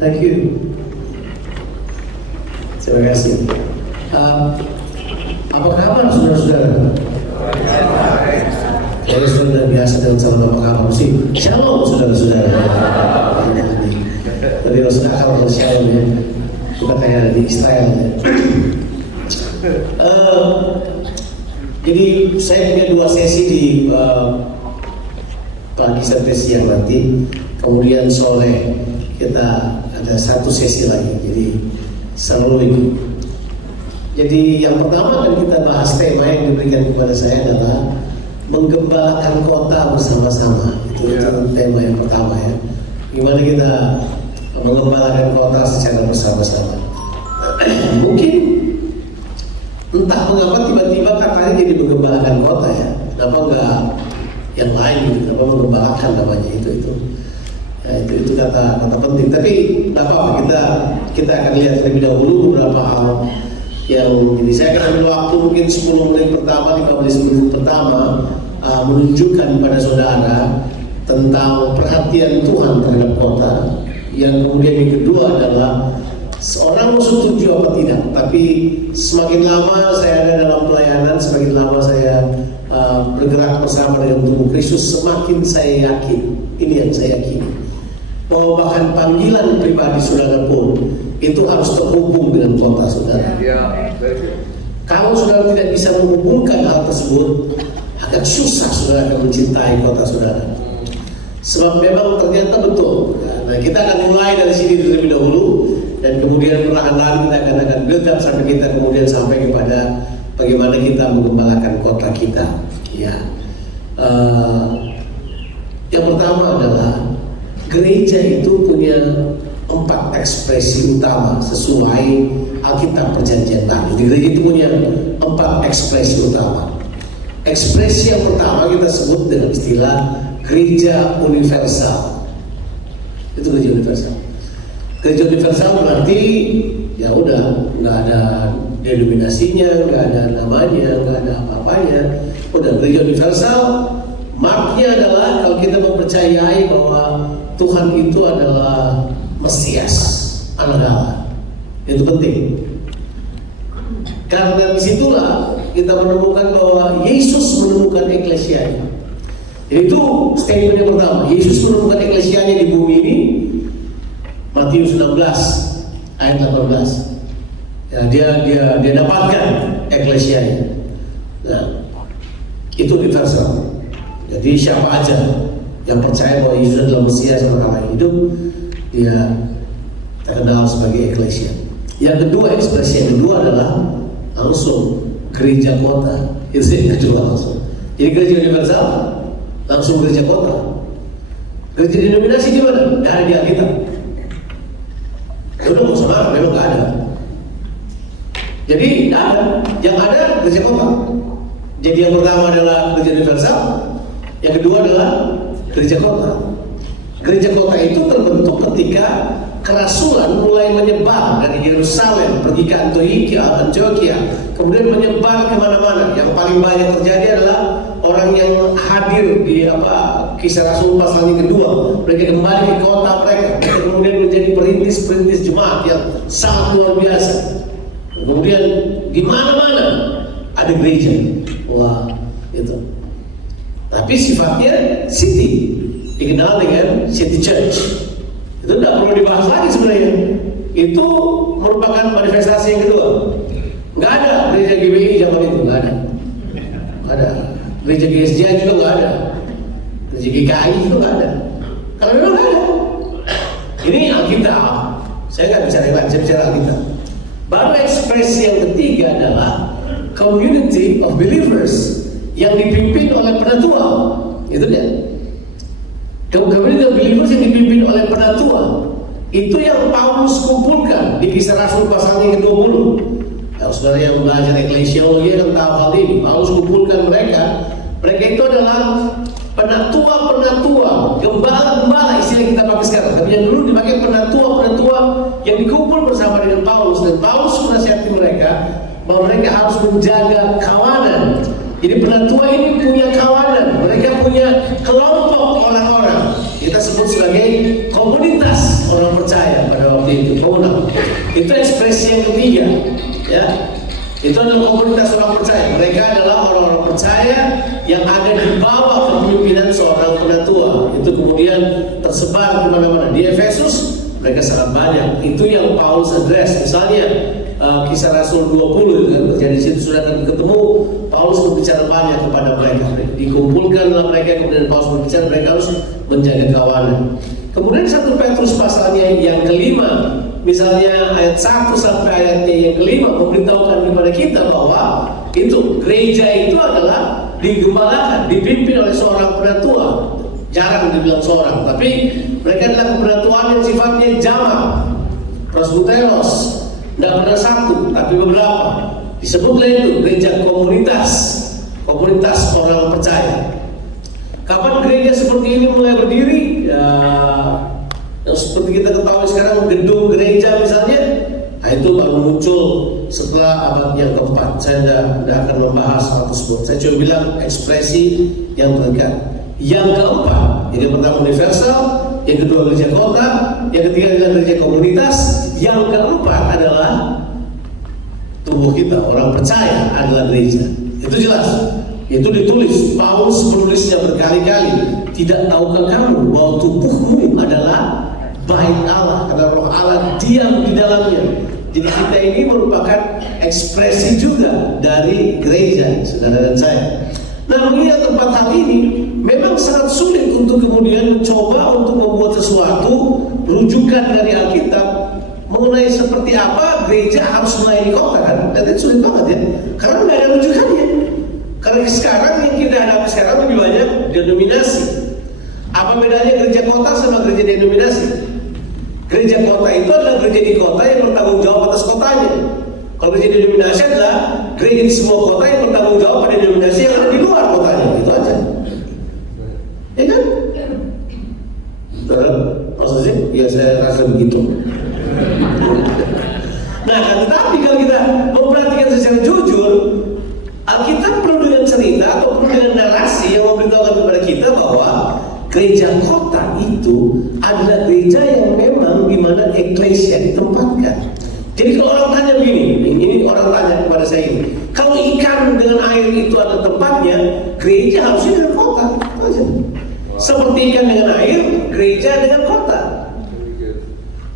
Thank you. Terima kasih. Apa kabar saudara-saudara? Saya sudah biasa dengan sama apa kabar sih. Shalom saudara-saudara. Tadi Rasul akal shalom ya. Kita kayak di Israel ya. Jadi saya punya 2 sesi di pagi sampai siang nanti. Kemudian sore kita ada 1 sesi lagi. Jadi selalu itu. Jadi yang pertama kan kita bahas tema yang diberikan kepada saya adalah menggembalakan kota bersama-sama. Itu tema yang pertama ya. Gimana kita mengembalakan kota secara bersama-sama. Mungkin entah mengapa tiba-tiba katanya jadi menggembalakan kota ya. Kenapa enggak yang lain gitu? Kenapa menggembalakan namanya itu? Ya, itu kata penting. Tapi tidak apa-apa, kita akan lihat lebih dahulu beberapa hal yang jadi saya akan ambil waktu mungkin 10 menit pertama, 15 menit pertama menunjukkan pada saudara tentang perhatian Tuhan terhadap kota. Yang kemudian yang kedua adalah seorang setuju apa tidak, tapi semakin lama saya ada dalam pelayanan, semakin lama saya bergerak bersama dengan tubuh Kristus, semakin saya yakin, ini yang saya yakini, bahwa bahkan panggilan pribadi saudara pun itu harus terhubung dengan kota saudara. Kalau saudara tidak bisa menghubungkan hal tersebut, agak susah saudara akan mencintai kota saudara. Sebab memang ternyata betul. Nah, kita akan mulai dari sini terlebih dahulu, dan kemudian perlahan-lahan kita akan build up sampai kita kemudian sampai kepada bagaimana kita menggembalakan kota kita. Ya, yang pertama adalah gereja itu punya 4 ekspresi utama sesuai Alkitab Perjanjian Baru. Gereja itu punya 4 ekspresi utama. Ekspresi yang pertama kita sebut dengan istilah gereja universal. Itu gereja universal. Gereja universal berarti ya udah nggak ada denominasinya, nggak ada namanya, nggak ada apa-apanya. Udah gereja universal. Marknya adalah kalau kita mempercayai bahwa Tuhan itu adalah Mesias, Anak Allah. Itu penting. Karena disitulah kita menemukan bahwa Yesus menemukan eklesianya. Jadi itu statement yang pertama. Yesus menemukan eklesianya di bumi ini. Matius 16 ayat 18. Ya, dia dapatkan eklesianya. Nah, itu universal. Jadi siapa aja yang percaya bahwa Yesus adalah Mesias Anak Allah yang hidup, dia terkenal sebagai eklesia. Yang kedua, ekspresi yang kedua adalah langsung gereja kota. Itu yang kedua langsung. Jadi gereja universal, langsung gereja kota. Gereja denominasi gimana? Nggak ada di Alkitab. Udah mau sama, memang nggak ada. Jadi nggak ada. Yang ada gereja kota. Jadi yang pertama adalah gereja universal, yang kedua adalah gereja kota. Gereja kota itu terbentuk ketika kerasulan mulai menyebar dari Yerusalem pergi ke Antioquia, kemudian menyebar kemana-mana. Yang paling banyak terjadi adalah orang yang hadir di Kisah Rasul pasal yang kedua. Mereka kembali ke kota mereka, kemudian menjadi perintis jemaat yang sangat luar biasa. Kemudian di mana-mana ada gereja. Wah, itu. Tapi sifatnya city, dikenal dengan city church. Itu tidak perlu dibahas lagi sebenarnya. Itu merupakan manifestasi yang kedua. Nggak ada gereja GBI zaman itu, nggak ada. Nggak ada. Gereja GSJ juga nggak ada. Gereja GKI juga nggak ada. Kalau memang nggak ada. Ini Alkitab. Saya nggak bicara yang lain, saya bicara Alkitab. Baru ekspresi yang ketiga adalah community of believers yang dipimpin oleh penatua. Itu dia. Community of believers yang dipimpin oleh penatua. Itu yang Paulus kumpulkan di Kisah Rasul pasal yang ke-20. Kalau saudara yang belajar eklesiologi akan tahu hal ini. Paulus kumpulkan mereka. Mereka itu adalah penatua-penatua, gembala-gembala istilah yang kita pakai sekarang. Tapi yang dulu dipakai penatua-penatua yang dikumpul bersama dengan Paulus. Dan Paulus menasihati mereka bahwa mereka harus menjaga kawanan. Jadi penatua ini punya kawanan, mereka punya kelompok orang-orang. Kita sebut sebagai komunitas orang percaya pada seperti itu. Komunal itu ekspresi yang ketiga, ya. Itu adalah komunitas orang percaya. Mereka adalah orang-orang percaya yang ada di bawah kepemimpinan seorang penatua. Itu kemudian tersebar di mana-mana. Di Efesus mereka sangat banyak. Itu yang Paulus address. Misalnya Kisah Rasul 20 itu kan terjadi di situ, sudah ketemu Paulus berbicara banyak kepada mereka. Dikumpulkanlah mereka, kemudian Paulus berbicara, mereka harus menjaga kawanan. Kemudian 1 Petrus pasalnya yang kelima, misalnya ayat 1 sampai ayatnya yang kelima memberitahukan kepada kita bahwa itu gereja itu adalah digembalakan, dipimpin oleh seorang penatua. Jarang dibilang seorang, tapi mereka adalah kepenatuan yang sifatnya jamak, presbyteros, tidak pernah satu, tapi beberapa. Disebutlah itu gereja komunitas, komunitas orang percaya. Kapan gereja seperti ini mulai berdiri? Ya, seperti kita ketahui sekarang gedung gereja misalnya, nah itu baru muncul setelah abad yang keempat. Saya tidak akan membahas hal tersebut. Saya cuma bilang ekspresi yang terdekat. Yang keempat, jadi pertama universal, yang kedua gereja kota, yang ketiga adalah gereja komunitas, yang keempat adalah tubuh kita, orang percaya adalah gereja. Itu jelas. Itu ditulis, Paulus menulisnya berkali-kali. Tidak tahukah kamu bahwa tubuhmu adalah bait Allah, karena roh Allah diam di dalamnya. Jadi kita ini merupakan ekspresi juga dari gereja, saudara dan saya. Nah, mengingat tempat hal ini memang sangat sulit untuk kemudian mencoba untuk membuat sesuatu rujukan dari Alkitab mengenai seperti apa gereja harus melayani kota, kan? Dan itu sulit banget ya, karena nggak ada rujukannya. Karena sekarang yang kita hadapi sekarang lebih banyak denominasi. Apa bedanya gereja kota sama gereja denominasi? Gereja kota itu adalah gereja di kota yang bertanggung jawab atas kotanya. Kalau gereja denominasi adalah gereja di semua kota yang bertanggung jawab pada denominasi yang ada di luar kotanya. Itu aja. Ya kan? Maksudnya? Ya saya rasa begitu. Nah, tetapi kalau kita memperhatikan secara jujur, Alkitab perlu dengan cerita atau perlu dengan narasi yang memberitahukan kepada kita bahwa gereja kota itu adalah gereja yang memang di mana eklesia ditempatkan. Jadi kalau orang tanya begini, ini orang tanya kepada saya ini, kalau ikan dengan air itu ada tempatnya, gereja harusnya dengan kota. Itu aja. Seperti ikan dengan air, gereja dengan kota.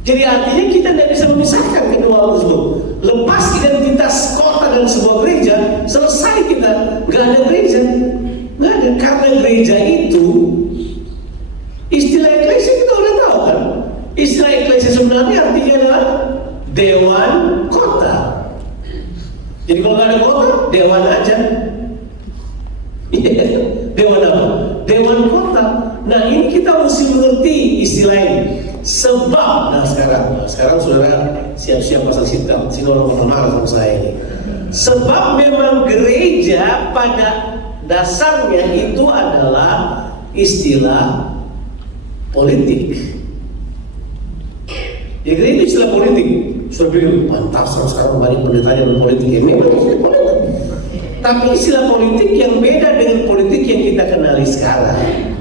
Jadi artinya kita tidak bisa memisahkan kedua hal tersebut. Lepas identitas kota dan sebuah gereja, selesai kita, nggak ada gereja, nggak ada. Karena gereja itu, istilah eklesia kita udah tahu kan? Istilah eklesia sebenarnya artinya adalah dewan kota. Jadi kalau nggak ada kota, dewan aja. Dewan apa? Dewan kota. Nah ini kita mesti mengerti istilah ini. Sebab, nah sekarang saudara siap-siap pasang seatbelt, sini orang marah sama saya ini. Sebab memang gereja pada dasarnya itu adalah istilah politik. Ya gereja itu istilah politik. Sudah bilang pantas sekarang banyak pendetanya berpolitik, ya memang istilah politik. Tapi istilah politik yang beda dengan politik yang kita kenali sekarang.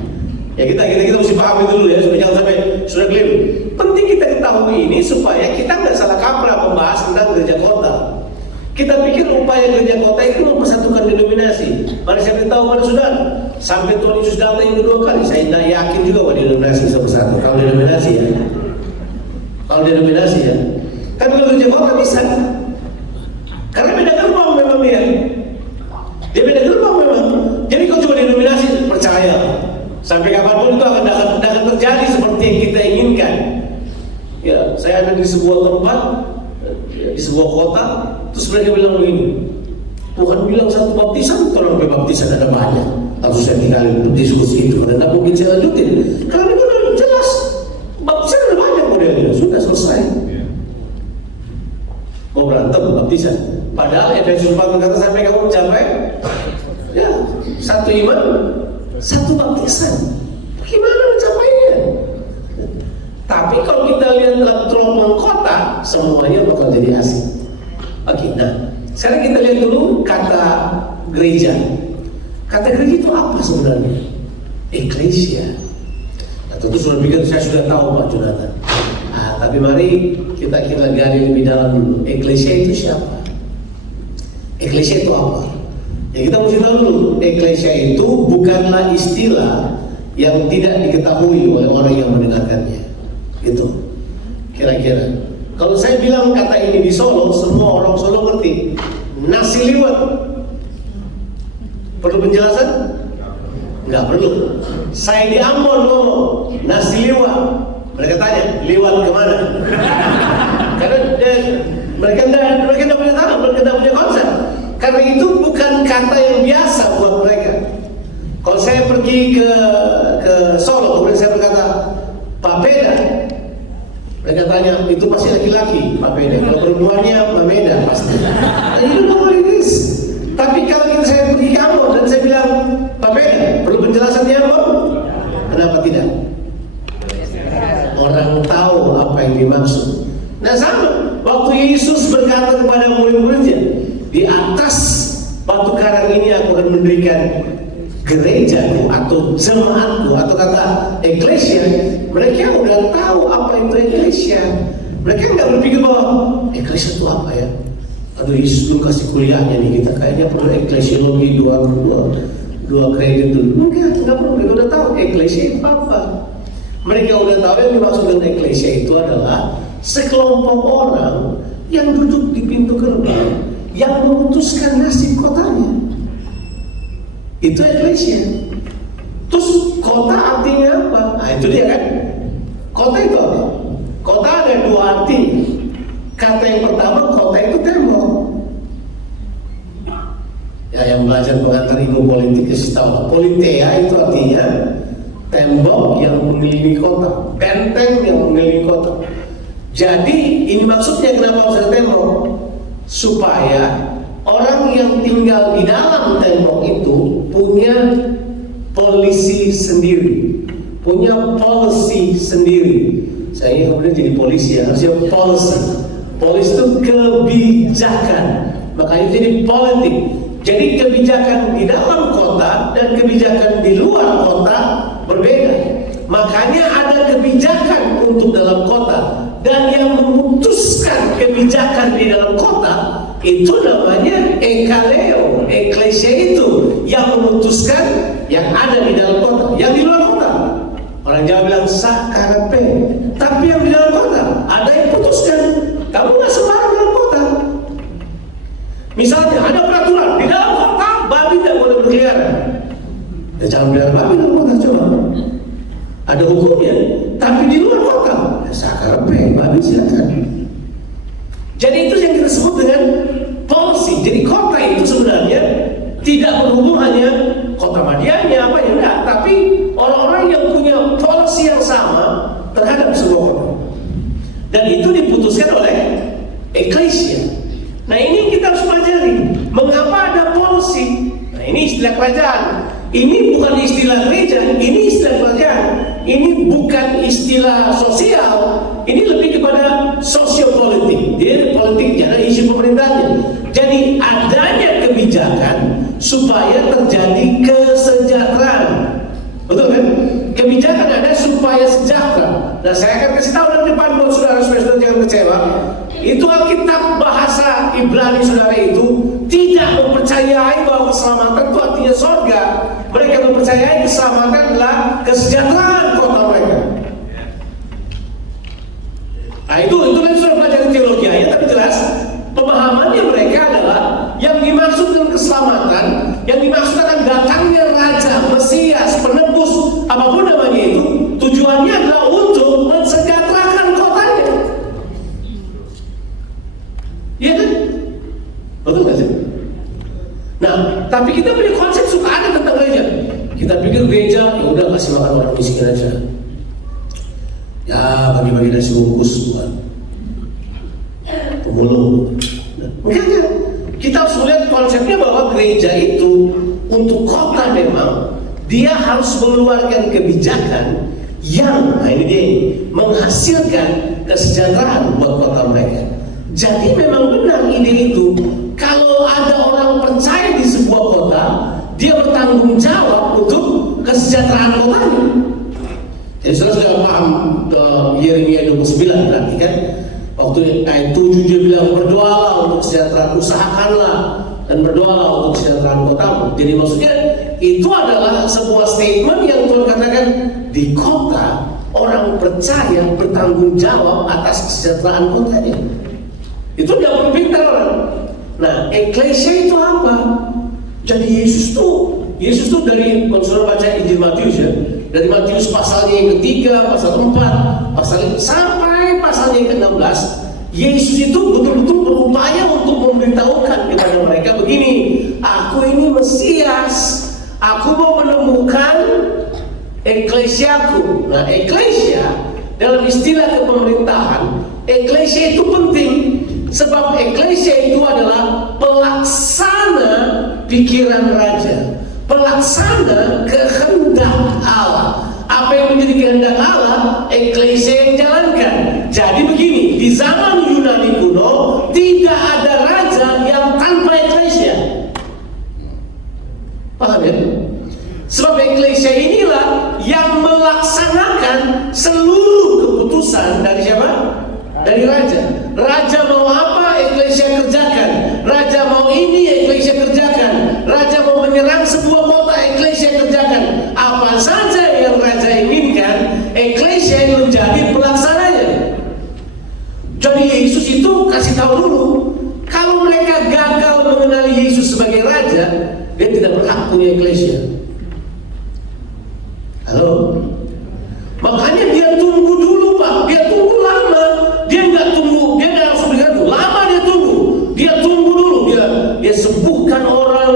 Ya kita mesti paham itu dulu ya, supaya jangan sampai sudah keliru. Penting kita ketahui ini supaya kita nggak salah kaprah membahas tentang gereja kota. Kita pikir upaya gereja kota itu mempersatukan denominasi. Mari saya beritahu pada saudara, sampai Tuhan Yesus datang yang kedua kali, saya tidak yakin juga bahwa denominasi bisa bersatu. Kalau denominasi ya, kan kalau gereja kota bisa, karena beda gerbang memang dia beda gerbang memang. Jadi kalau cuma denominasi percaya. Sampai kapanpun itu akan terjadi seperti yang kita inginkan. Ya, saya ada di sebuah tempat, di sebuah kota, terus mereka bilang begini, Tuhan bilang satu baptisan, tolong baptisan ada banyak. Lalu saya tinggalin diskusi itu, dan tidak mungkin saya lanjutin. Karena itu udah jelas, baptisan ada banyak modelnya, sudah selesai. Mau berantem baptisan. Padahal Efesus 4 berkata sampai kamu mencapai, ya satu iman, satu baptisan. Bagaimana mencapainya? Tapi kalau kita lihat dalam teropong kota, semuanya bakal jadi asing. Oke, nah sekarang kita lihat dulu kata gereja. Kata gereja itu apa sebenarnya? Eklesia. Nah, tentu sudah pikir saya sudah tahu Pak Jonathan. Tapi Tapi mari kita gali lebih dalam dulu. Eklesia itu siapa? Eklesia itu apa? Ya kita mesti tahu dulu. Eklesia itu bukanlah istilah yang tidak diketahui oleh orang yang mendengarkannya. Gitu. Kira-kira. Kalau saya bilang kata ini di Solo, semua orang Solo ngerti. Nasi liwet. Perlu penjelasan? Enggak perlu. Saya di Ambon ngomong nasi liwet. Mereka tanya, liwat kemana? Karena mereka tidak punya tahu, mereka tidak punya konsep. Karena itu bukan kata yang biasa buat mereka. Kalau saya pergi ke Solo, kemudian saya berkata Papeda, mereka tanya itu pasti laki-laki Papeda. Kalau perempuannya Mameda pasti. Nah, itu not what it is. Tapi kalau saya pergi ke Ambon dan saya bilang Papeda, perlu penjelasannya apa? Kenapa tidak? Orang tahu apa yang dimaksud. Nah sama, waktu Yesus berkata kepada murid-muridnya, di atas batu karang ini aku akan mendirikan gerejaku atau jemaatku atau kata eklesia. Mereka udah tahu apa itu eklesia. Mereka nggak berpikir bahwa eklesia itu apa ya. Aduh Yesus belum kasih kuliahnya nih, kita kayaknya perlu eklesiologi dua kredit dulu. Enggak perlu. Mereka udah tahu eklesia itu apa. Mereka udah tahu yang dimaksud dengan eklesia itu adalah sekelompok orang yang duduk di pintu gerbang yang memutuskan nasib kotanya. Itu eklesia. Terus kota artinya apa? Nah itu dia kan. Kota itu apa? Kota ada dua arti. Kata yang pertama, kota itu tembok. Ya yang belajar pengantar ilmu politik kasih tahu. Politea itu artinya tembok yang mengelilingi kota, benteng yang mengelilingi kota. Jadi ini maksudnya kenapa harus ada tembok? Supaya orang yang tinggal di dalam tembok itu punya polisi sendiri, punya policy sendiri. Saya kemudian jadi polisi ya, harusnya policy. Policy itu kebijakan, makanya jadi politik. Jadi kebijakan di dalam kota dan kebijakan di luar kota berbeda. Makanya ada kebijakan untuk dalam kota, dan yang memutuskan kebijakan di dalam kota itu namanya ekaleo, eklesia itu yang memutuskan yang ada di dalam kota, yang di luar kota. Orang Jawa bilang sakarepe, tapi yang di dalam kota ada yang putuskan. Kamu nggak sembarang dalam kota. Misalnya ada peraturan di dalam kota babi tidak boleh berkeliaran. Ya jangan bilang babi dalam kota coba. Ada hukumnya. Tapi di luar kota, ya sakarepe, babi silakan. Jadi itu yang kita sebut dengan policy. Jadi kota itu sebenarnya tidak berhubung hanya kota Madiannya apa ya enggak, tapi orang-orang yang punya policy yang sama terhadap sebuah kota. Dan itu diputuskan oleh eklesia. Nah ini kita harus pelajari. Mengapa ada policy? Nah ini istilah kerajaan. Ini bukan istilah gereja, ini istilah kerajaan. Ini bukan istilah sosial. Ini lebih kepada sosiopolitik. Dia politiknya, ada isu pemerintahnya. Jadi adanya kebijakan supaya terjadi kesejahteraan. Betul kan? Kebijakan ada supaya sejahtera. Nah saya akan kasih tahu dari depan buat saudara-saudara jangan kecewa. Itu Alkitab bahasa Ibrani saudara itu tidak mempercayai bahwa keselamatan itu artinya sorga. Mereka mempercayai keselamatan adalah kesejahteraan kota mereka. Nah itu kan sudah belajar teologi ayat, tapi jelas pemahamannya mereka adalah yang dimaksud dengan keselamatan, yang dimaksud akan datangnya Raja, Mesias, penebus, apapun namanya itu, tujuannya adalah untuk mensejahterakan kotanya. Iya kan? Betul nggak sih? Nah, tapi kita punya konsep suka ada tentang gereja. Kita pikir gereja, ya udah kasih makan orang miskin aja. Ya, bagi-bagi nasi bungkus buat pemulung. Enggak. Kita harus melihat konsepnya bahwa gereja itu untuk kota memang dia harus mengeluarkan kebijakan yang, nah ini dia, menghasilkan kesejahteraan buat kota mereka. Jadi memang benar ide itu. Kalau ada orang percaya di sebuah kota, dia bertanggung jawab untuk kesejahteraan kotanya. Jadi sudah paham Yeremia 29 berarti kan. Waktu ayat 7 dia bilang berdoalah untuk kesejahteraan, usahakanlah dan berdoalah untuk kesejahteraan kotamu. Jadi maksudnya itu adalah sebuah statement yang Tuhan katakan di kota orang percaya bertanggung jawab atas kesejahteraan kotanya. Itu dia berpikir orang. Nah, eklesia itu apa? Jadi Yesus tuh dari, kalau saudara baca Injil Matius ya, dari Matius pasalnya yang ketiga, pasal 4, sampai pasalnya yang ke-16, Yesus itu betul-betul berupaya untuk memberitahukan kepada mereka begini, aku ini Mesias, aku mau menemukan eklesiaku. Nah, eklesia dalam istilah kepemerintahan, eklesia itu penting sebab eklesia itu adalah pelaksana pikiran raja, pelaksana kehendak Allah. Apa yang menjadi kehendak Allah, eklesia yang jalankan. Jadi begini, di zaman Yunani kuno tidak ada raja yang tanpa eklesia. Paham ya? Sebab eklesia inilah yang melaksanakan seluruh keputusan dari siapa? Dari raja. Raja mau apa, eklesia kerjakan. Raja mau ini, eklesia kerjakan. Raja mau menyerang sebuah kota, eklesia kerjakan. Apa saja yang raja inginkan, eklesia yang menjadi pelaksananya. Jadi Yesus itu kasih tahu dulu, kalau mereka gagal mengenali Yesus sebagai raja, dia tidak berhak punya eklesia. Halo? Makanya dia tunggu dulu Pak, dia tunggu lama. Dia nggak tunggu, dia nggak langsung bergantung. Lama dia tunggu. Dia tunggu dulu, dia sembuhkan orang.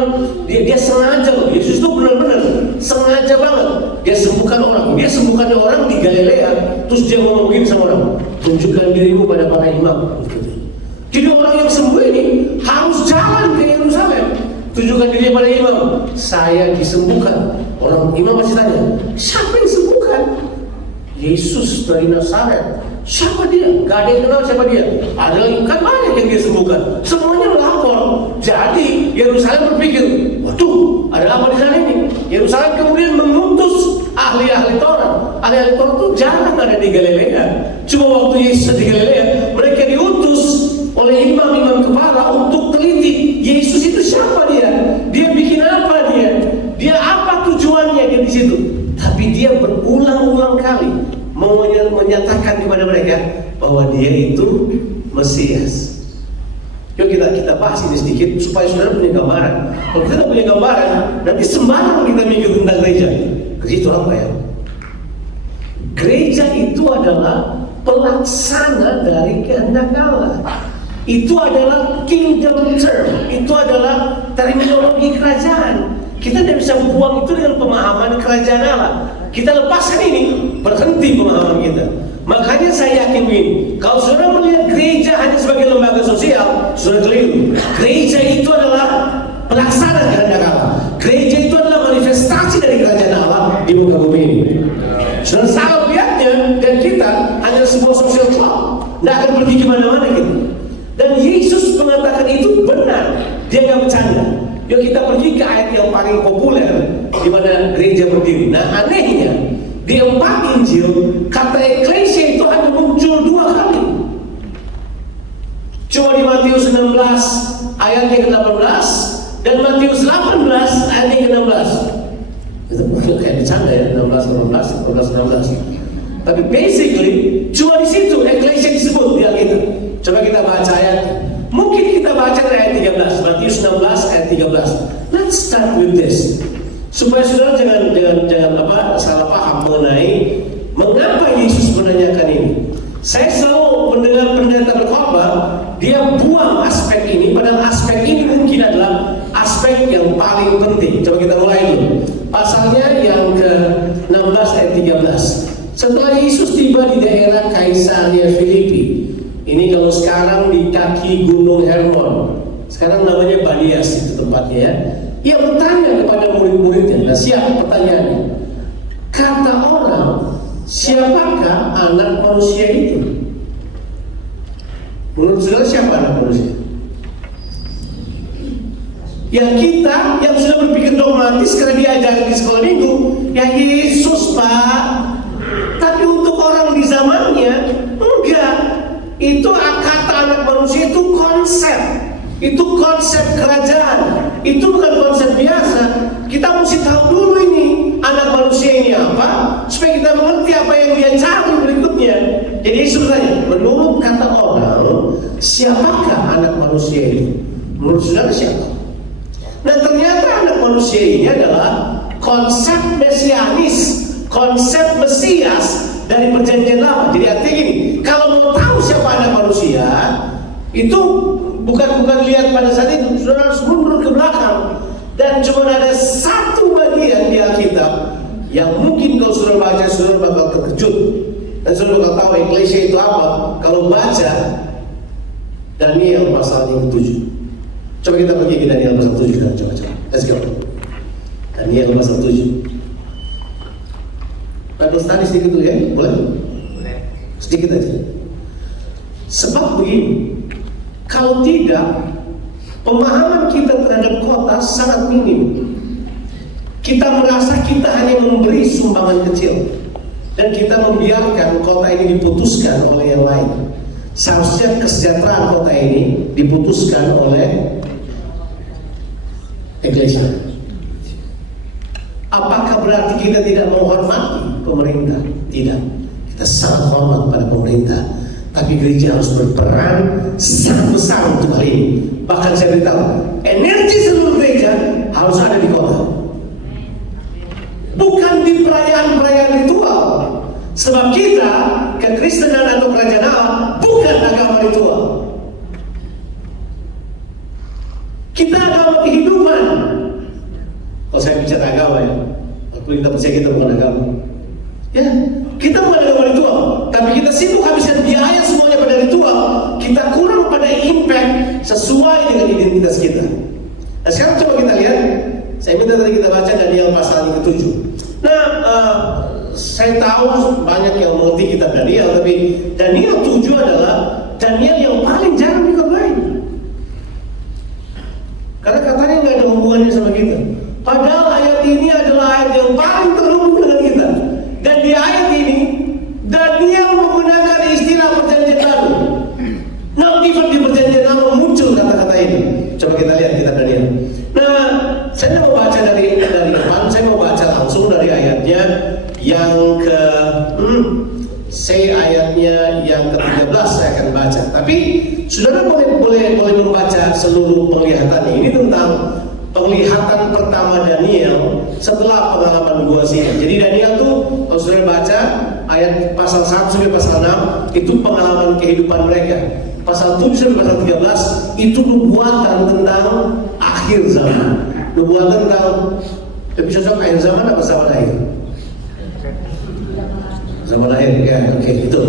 Dia sengaja loh. Yesus itu benar-benar sengaja banget. Dia sembuhkan orang. Dia sembuhkan orang di Galilea. Terus dia ngomong begini sama orang, tunjukkan dirimu pada para imam. Jadi orang yang sembuh ini harus jalan ke Yerusalem. Tunjukkan diri pada imam. Saya disembuhkan. Orang imam masih tanya, siapa yang sembuhkan? Yesus dari Nazaret. Siapa dia? Gak ada yang kenal siapa dia. Ada lagi, kan banyak yang dia sembuhkan. Semuanya melapor. Jadi Yerusalem berpikir, waduh, ada apa di sana ini? Yerusalem kemudian mengutus ahli-ahli Taurat. Ahli-ahli Taurat itu jarang ada di Galilea. Cuma waktu Yesus di Galilea, mereka diutus oleh imam-imam kepala untuk teliti Yesus itu siapa dia? Dia bikin apa dia? Dia apa tujuannya dia di situ? Tapi dia berulang-ulang kali mau menyatakan kepada mereka bahwa dia itu Mesias. Yuk kita bahas ini sedikit supaya saudara punya gambaran. Kalau kita punya gambaran, nanti sembarang kita mikir tentang gereja. Gereja itu apa ya? Gereja itu adalah pelaksana dari kehendak Allah. Itu adalah kingdom term. Itu adalah terminologi kerajaan. Kita tidak bisa buang itu dengan pemahaman kerajaan Allah. Kita lepaskan ini, berhenti pemahaman kita. Makanya saya yakin ini, kalau saudara melihat gereja hanya sebagai lembaga sosial, saudara keliru. Gereja itu adalah pelaksana kehendak Allah. Gereja itu adalah manifestasi dari kerajaan Allah di muka bumi ini. Saudara salah lihatnya, dan kita hanya sebuah social club, tidak akan pergi kemana-mana gitu. Dan Yesus mengatakan itu benar, dia nggak bercanda. Yuk kita pergi ke ayat yang paling populer di mana gereja berdiri. Nah anehnya di 4 Injil kata eklesia itu hanya muncul 2 kali. Cuma di Matius 16 ayat yang ke-18 dan Matius 18 ayat yang ke-16. Itu kayak bercanda ya, 16, 16. Tapi basically cuma di situ eklesia disebut di Alkitab. Coba kita baca ayat. Mungkin kita baca dari ayat 13, Matius 16 ayat 13. Let's start with this. Supaya saudara jangan salah paham mengenai mengapa Yesus menanyakan ini. Saya selalu mendengar pendeta berkhotbah, dia buang aspek ini, padahal aspek ini mungkin adalah aspek yang paling penting. Coba kita mulai dulu. Pasalnya yang ke-16 ayat 13. Setelah Yesus tiba di daerah Kaisaria Filipi. Ini kalau sekarang di kaki Gunung Hermon. Sekarang namanya Banias itu tempatnya ya. Ia bertanya kepada murid-muridnya. Nah, siapa pertanyaannya? Kata orang, siapakah anak manusia itu? Menurut saudara siapa anak manusia? Yang kita yang sudah berpikir dogmatis karena diajarin di sekolah minggu, ya Yesus Pak. Tapi untuk orang di zamannya itu kata anak manusia itu konsep. Itu konsep kerajaan. Itu bukan konsep biasa. Kita mesti tahu dulu ini anak manusia ini apa, supaya kita mengerti apa yang dia cari berikutnya. Jadi Yesus bertanya, menurut kata orang, siapakah anak manusia ini? Menurut saudara siapa? Nah ternyata anak manusia ini adalah konsep mesianis, konsep Mesias dari perjanjian lama. Jadi artinya gini, kalau mau tahu siapa anak manusia, itu bukan lihat pada saat itu, saudara harus mundur ke belakang. Dan cuma ada satu bagian di Alkitab yang mungkin kalau saudara baca, saudara bakal terkejut. Dan saudara bakal tahu Eklesia itu apa kalau baca Daniel pasal yang ke-7. Coba kita pergi ke Daniel pasal 7 kan, coba. Let's go. Daniel pasal 7. Bible study sedikit dulu ya, boleh? Boleh. Sedikit aja. Sebab begini, kalau tidak, pemahaman kita terhadap kota sangat minim. Kita merasa kita hanya memberi sumbangan kecil, dan kita membiarkan kota ini diputuskan oleh yang lain. Seharusnya kesejahteraan kota ini diputuskan oleh Eklesia. Apakah berarti kita tidak menghormati pemerintah? Tidak. Kita sangat hormat pada pemerintah. Tapi gereja harus berperan sangat besar untuk hal ini. Bahkan saya beritahu, energi seluruh gereja harus ada di kota. Bukan di perayaan-perayaan ritual. Sebab kita, kekristenan atau kerajaan Allah, bukan agama ritual. Kita agama kehidupan. Kalau saya bicara agama ya, walaupun kita percaya kita bukan agama. Ya, kita bukan agama ritual, tapi kita sibuk habiskan biaya semuanya pada ritual. Kita kurang pada impact sesuai dengan identitas kita. Nah sekarang coba kita lihat. Saya minta tadi kita baca Daniel pasal yang ke-7. Nah, saya tahu banyak yang mengerti kitab Daniel, tapi Daniel 7 adalah Daniel yang paling jarang dikhotbahin. Karena katanya nggak ada hubungannya sama kita. Padahal ayat ini adalah ayat yang paling terhubung dengan kita. Dan di ayat ini Daniel menggunakan istilah perjanjian baru. Not even di perjanjian lama muncul kata-kata ini. Coba kita lihat kitab Daniel. Nah, saya mau baca dari depan. Saya mau baca langsung dari ayatnya yang ayatnya yang ke-13 saya akan baca. Tapi saudara boleh membaca seluruh penglihatannya. Ini tentang penglihatan pertama Daniel setelah pengalaman gua sih. Jadi Daniel tuh kalau saudara baca ayat pasal 1 sampai pasal 6 itu pengalaman kehidupan mereka. Pasal 7 sampai pasal 13 itu nubuatan tentang akhir zaman. Nubuatan tentang lebih cocok akhir zaman apa zaman akhir? Zaman akhir ya, oke itu.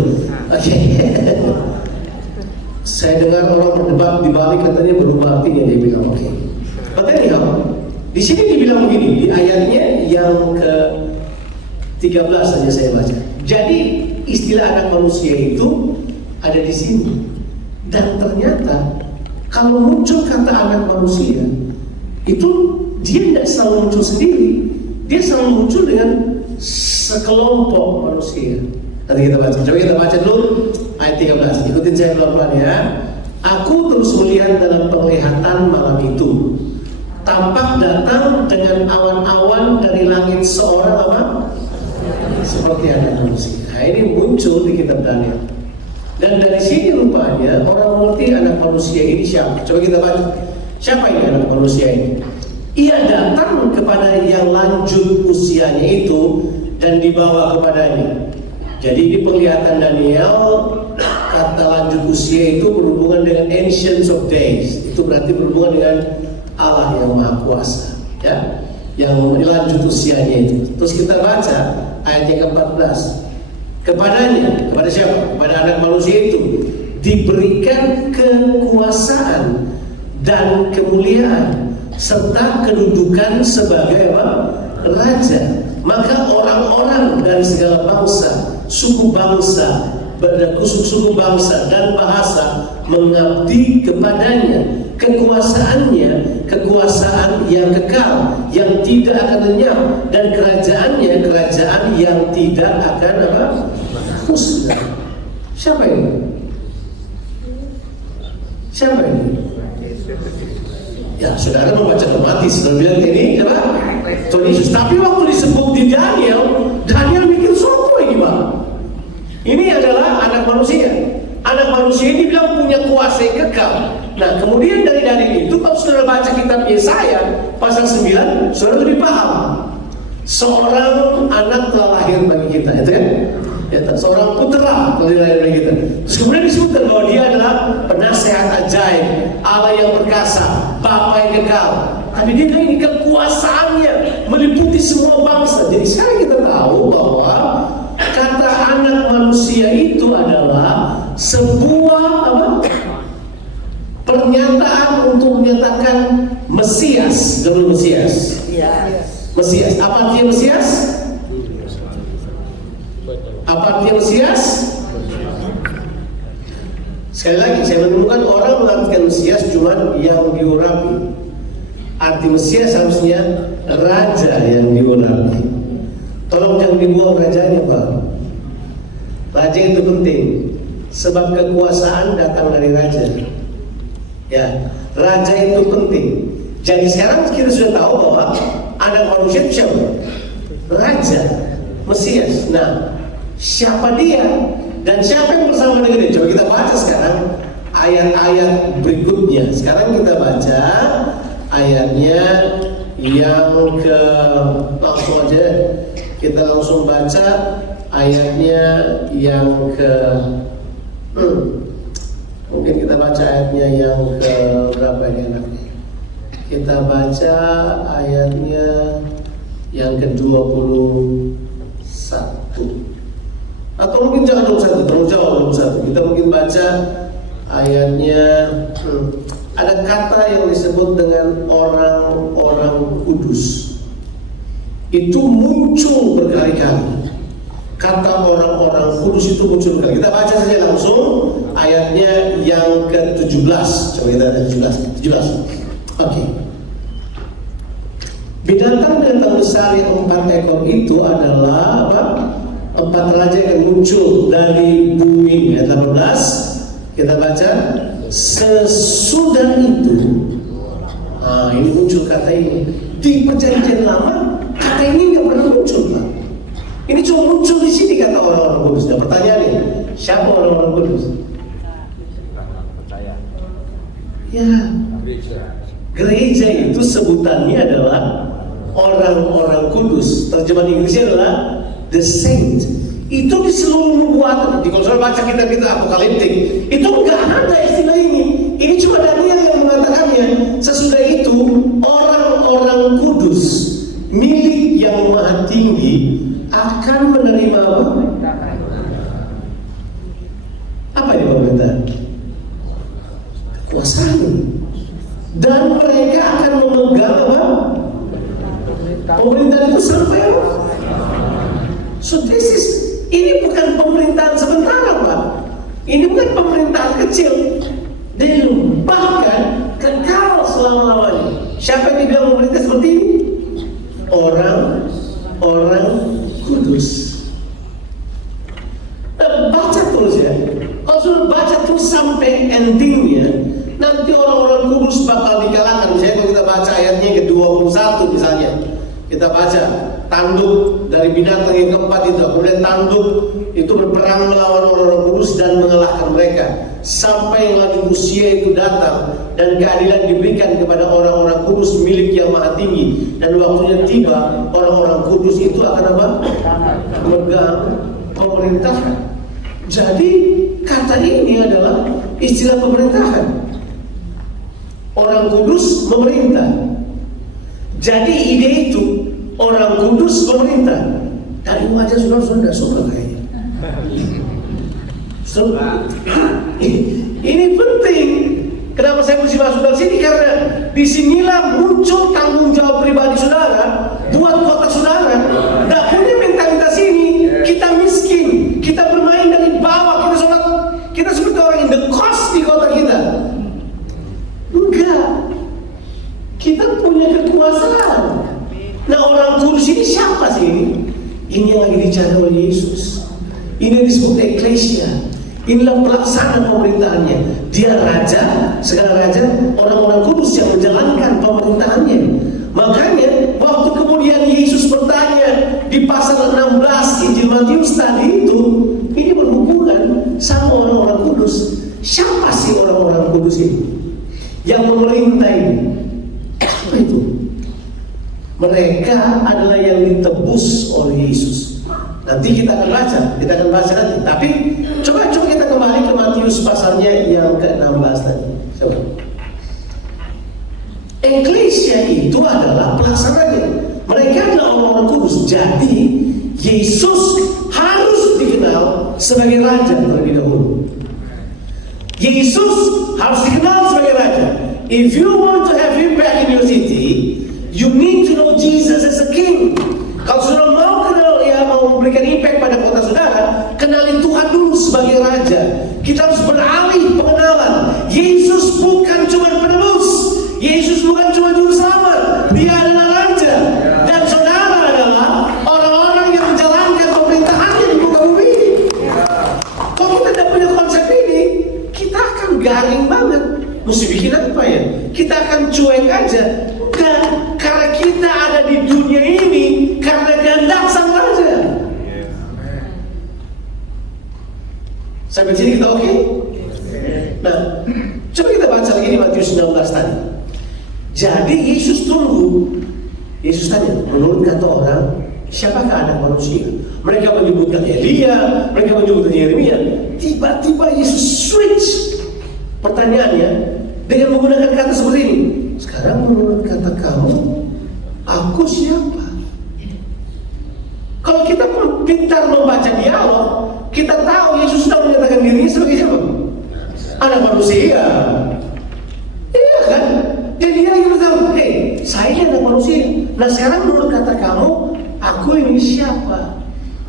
Oke. Saya dengar orang berdebat di balik katanya berubah artinya, dia bilang oke. Makanya di sini dibilang begini di ayatnya yang ke-13 saja saya baca. Jadi istilah anak manusia itu ada di sini. Dan ternyata kalau muncul kata anak manusia itu dia tidak selalu muncul sendiri. Dia selalu muncul dengan sekelompok manusia. Nanti kita baca. Coba kita baca dulu ayat 13. Ikutin saya pelan-pelan ya. Aku terus melihat dalam penglihatan malam itu, tampak datang dengan awan-awan dari langit seorang apa? Seperti anak manusia. Nah, ini muncul di kitab Daniel. Dan dari sini rupanya orang mengerti anak manusia ini siapa. Coba kita baca. Siapa ini anak manusia ini? Ia datang kepada yang lanjut usianya itu dan dibawa kepadanya. Jadi di penglihatan Daniel, kata lanjut usia itu berhubungan dengan ancients of days. Itu berarti berhubungan dengan Allah yang Maha Kuasa, ya, yang lanjut usianya itu. Terus kita baca ayat yang ke-14. Kepadanya, kepada siapa? Kepada anak manusia itu diberikan kekuasaan dan kemuliaan serta kedudukan sebagai apa? Raja. Maka orang-orang dari segala bangsa, suku bangsa, suku bangsa dan bahasa mengabdi kepadanya. Kekuasaannya, kekuasaan yang kekal, yang tidak akan lenyap, dan kerajaannya, kerajaan yang tidak akan apa? Musnah. Siapa ini? Siapa ini? Ya, saudara membaca otomatis. Saudara bilang ini apa? Tuhan Yesus. Tapi waktu disebut di Daniel, Daniel bikin sopo ini, Pak. Ini adalah anak manusia. Anak manusia ini bilang punya kuasa yang kekal. Nah, kemudian dari Daniel itu, kalau saudara baca kitab Yesaya pasal 9, saudara lebih paham. Seorang anak telah lahir bagi kita, itu kan? Ya, seorang putra telah lahir bagi kita. Terus kemudian disebutkan bahwa dia adalah penasehat ajaib, Allah yang perkasa, Bapa yang kekal. Tapi dia ini kekuasaannya meliputi semua bangsa. Jadi sekarang kita tahu bahwa kata anak manusia itu adalah sebuah apa? Pernyataan untuk menyatakan Mesias, dulu Mesias. Mesias. Apa artinya Mesias? Apa artinya Mesias? Sekali lagi, saya menemukan orang mengartikan Mesias cuma yang diurapi. Arti Mesias harusnya raja yang diurapi. Tolong jangan dibuang rajanya, Pak. Raja itu penting, sebab kekuasaan datang dari raja. Ya, raja itu penting. Jadi sekarang kita sudah tahu bahwa anak manusia itu siapa? Raja, Mesias. Nah, siapa dia? Dan siapa yang bersama dengan dia? Coba kita baca sekarang ayat-ayat berikutnya. Sekarang kita baca ayatnya yang ke, langsung aja kita langsung baca ayatnya yang ke mungkin kita baca ayatnya yang ke berapa ini anaknya? Kita baca ayatnya yang ke-21. Atau mungkin jangan 21, terlalu jauh 21. Kita mungkin baca ayatnya, ada kata yang disebut dengan orang-orang kudus. Itu muncul berkali-kali. Kata orang-orang kudus itu muncul berkali. Kita baca saja langsung ayatnya yang ke-17. Coba kita lihat 17. Oke. Binatang-binatang besar yang 4 ekor itu adalah apa? 4 raja yang muncul dari bumi. Ayat 18 kita baca, sesudah itu ini muncul kata ini. Di perjanjian lama kata ini nggak pernah muncul, Pak. Ini cuma muncul di sini kata orang-orang kudus. Dan pertanyaannya, siapa orang-orang kudus? Ya, gereja itu sebutannya adalah orang-orang kudus. Terjemahan Inggrisnya adalah the saint. Itu di seluruh nubuatan. Kalau saudara baca kitab-kitab apokaliptik, itu nggak ada istilah ini. Ini cuma Daniel yang mengatakannya. Sesudah itu orang-orang kudus milik yang maha tinggi akan menerima apa? Apa ini pemerintahan? Kekuasaan. Dan mereka akan memegang apa? Pemerintahan itu sampai apa? So ini bukan pemerintahan sementara, Pak. Ini bukan pemerintahan kecil. Dan bahkan kekal selama-lamanya. Siapa yang dibilang pemerintah seperti ini? Orang kudus. Nah, baca terus ya. Kalau sudah baca terus sampai endingnya, nanti orang-orang kudus bakal dikalahkan. Misalnya kalau kita baca ayatnya ke-21 misalnya, kita baca tanduk dari binatang yang keempat itu, kemudian tanduk itu berperang melawan orang-orang kudus dan mengalahkan mereka sampai yang lagi usia itu datang dan keadilan diberikan kepada orang-orang kudus milik yang maha tinggi, dan waktunya tiba orang-orang kudus itu akan apa? Memegang pemerintahan. Jadi kata ini adalah istilah pemerintahan. Orang kudus memerintah. Jadi ide itu orang kudus pemerintah. Dari wajah saudara suka kayaknya. So, ini penting. Kenapa saya mesti masuk dari sini? Karena disinilah muncul tanggung jawab pribadi saudara buat kota saudara. Nggak punya mentalitas ini. Kita miskin, kita bermain dari bawah, kita seperti orang in the cost di kota kita. Enggak. Kita punya kekuasaan. Nah, orang kudus ini siapa sih ini? Ini yang lagi dicari oleh Yesus. Ini disebut eklesia. Inilah pelaksana pemerintahannya. Dia raja, segala raja, orang-orang kudus yang menjalankan pemerintahannya. Makanya waktu kemudian Yesus bertanya di pasal 16 Injil Matius tadi itu, ini berhubungan sama orang-orang kudus. Siapa sih orang-orang kudus ini yang memerintah ini? Apa itu? Mereka adalah yang ditebus oleh Yesus. Nanti kita akan baca nanti. Tapi coba kita kembali ke Matius pasalnya yang ke-16 tadi. Coba. Eklesia itu adalah pelaksananya. Mereka adalah orang-orang kudus. Jadi Yesus harus dikenal sebagai raja terlebih dahulu. Yesus harus dikenal sebagai raja. If you want to have impact in your city, you need to know Jesus as a king. Kalau saudara mau kenal, mau memberikan impact pada kota saudara, kenali Tuhan dulu sebagai raja. Kita harus beralih pengenalan. Yesus bukan cuma penebus. Yesus bukan cuma juru selamat. Dia adalah raja. Dan saudara adalah orang-orang yang menjalankan pemerintahannya di muka bumi ini. Kalau kita tidak punya konsep ini, kita akan garing banget. Mesti bikin apa ya? Kita akan cuek aja. Dan karena kita ada di dunia ini karena kehendak sang raja. Sampai sini kita oke? Nah, coba kita baca lagi di Matius 16 tadi. Jadi Yesus Yesus tanya, menurut kata orang, siapakah anak manusia? Mereka menyebutkan Elia, mereka menyebutkan Yeremia. Tiba-tiba Yesus switch pertanyaannya dengan menggunakan kata seperti ini. Sekarang menurut kata kamu, aku siapa? Kalau kita pun pintar membaca dialog, kita tahu Yesus sudah menyatakan dirinya sebagai siapa? Anak manusia. Iya kan? Jadi dia berkata, saya anak manusia. Nah sekarang menurut kata kamu, aku ini siapa?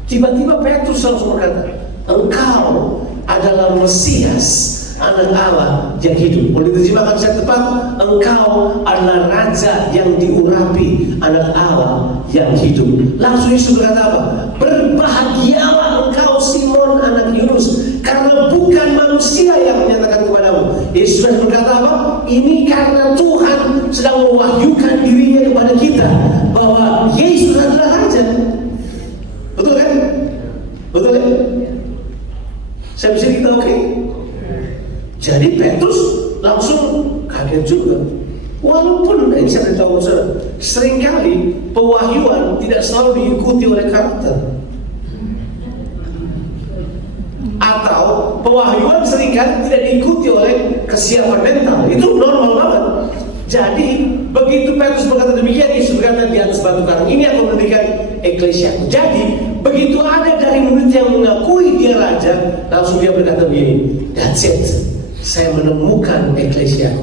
Tiba-tiba Petrus langsung berkata, engkau adalah Mesias, anak Allah yang hidup. Boleh diterjemahkan secara tepat, engkau adalah raja yang diurapi, anak Allah yang hidup. Langsung Yesus berkata apa? Berbahagialah engkau Simon anak Yunus, karena bukan manusia yang menyatakan kepadamu. Yesus berkata apa? Ini karena Tuhan sedang mewahyukan dirinya kepada kita bahwa Yesus adalah raja. Betul kan? Betul kan? Saya bisa kita oke? Jadi Petrus langsung kaget juga. Walaupun saya beritahu saudara, seringkali pewahyuan tidak selalu diikuti oleh karakter. Atau pewahyuan seringkali tidak diikuti oleh kesiapan mental. Itu normal banget. Jadi begitu Petrus berkata demikian, Yesus berkata di atas batu karang ini aku mendirikan eklesia. Jadi begitu ada dari murid yang mengakui dia raja, langsung dia berkata begini, that's it. Saya menemukan eklesia.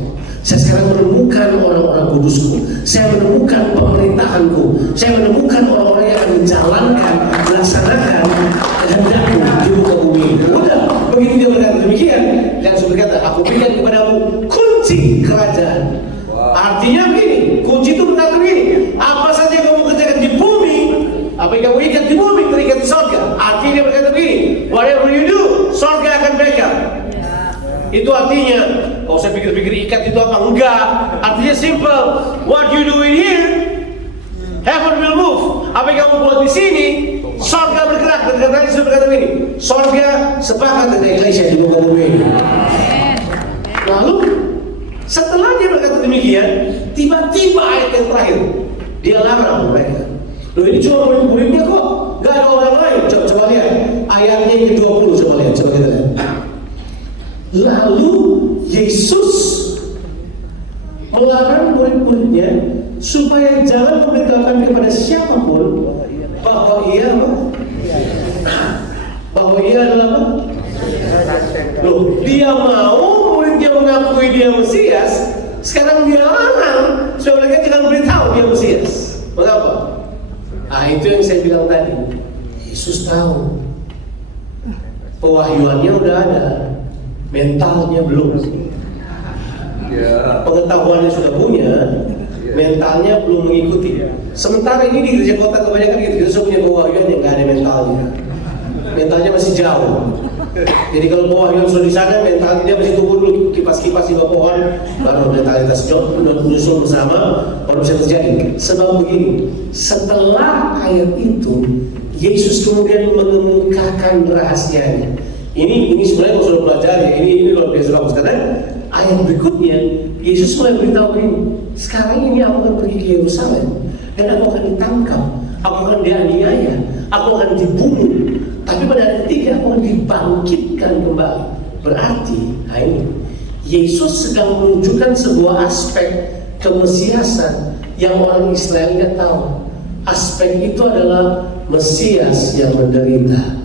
Saya sekarang menemukan orang-orang kudusku. Saya menemukan pemerintahanku. Saya menemukan orang-orang yang akan menjalankan, melaksanakan kehendakku di muka bumi. Udah, begitu dia berkata demikian, dia langsung berkata, aku berikan kepadamu kunci kerajaan. Artinya begini, kunci itu berkata begini, apa saja yang kamu kerjakan di bumi, apa yang kamu ikat di bumi terikat di surga. Artinya dia berkata begini, whatever you do, surga akan backup. Itu artinya, kalau saya pikir-pikir ikat itu apa? Enggak. Artinya simple. What you do in here, heaven will move. Apa yang kamu buat di sini, surga bergerak. Dan katanya sudah berkata begini, surga sepakat dengan eklesia di muka bumi ini. Lalu setelah dia berkata demikian, tiba-tiba ayat yang terakhir, dia larang mereka. Loh ini cuma murid-muridnya kok, gak ada orang lain. Coba lihat ayatnya yang ke-20, coba kita lihat. Lalu Yesus melarang murid-muridnya supaya jangan memberitahukan kepada siapapun bahwa ia adalah apa? Loh, dia mau muridnya mengakui dia Mesias, sekarang dia larang supaya mereka jangan beritahu dia Mesias. Mengapa? Itu yang saya bilang tadi. Yesus tahu pewahyuannya udah ada, mentalnya belum. Pengetahuannya sudah punya, mentalnya belum mengikuti. Sementara ini di gereja kota kebanyakan gitu, kita sudah punya pewahyuan yang nggak ada mentalnya. Mentalnya masih jauh. Jadi kalau buah yang sudah di sana, mental dia mesti tunggu dulu kipas-kipas di bawah pohon, baru mentalitas menyusul bersama, baru bisa terjadi. Sebab begini, setelah ayat itu, Yesus kemudian mengemukakan rahasianya. Ini sebenarnya kalau sudah belajar ya, ini luar biasa bagus karena ayat berikutnya Yesus mulai beritahu ini. Sekarang ini aku akan pergi ke Yerusalem dan aku akan ditangkap, aku akan dianiaya, aku akan dibunuh. Tapi pada hari ketiga aku akan dibangkitkan kembali. Berarti, nah ini Yesus sedang menunjukkan sebuah aspek kemesiasan yang orang Israel tidak tahu. Aspek itu adalah Mesias yang menderita.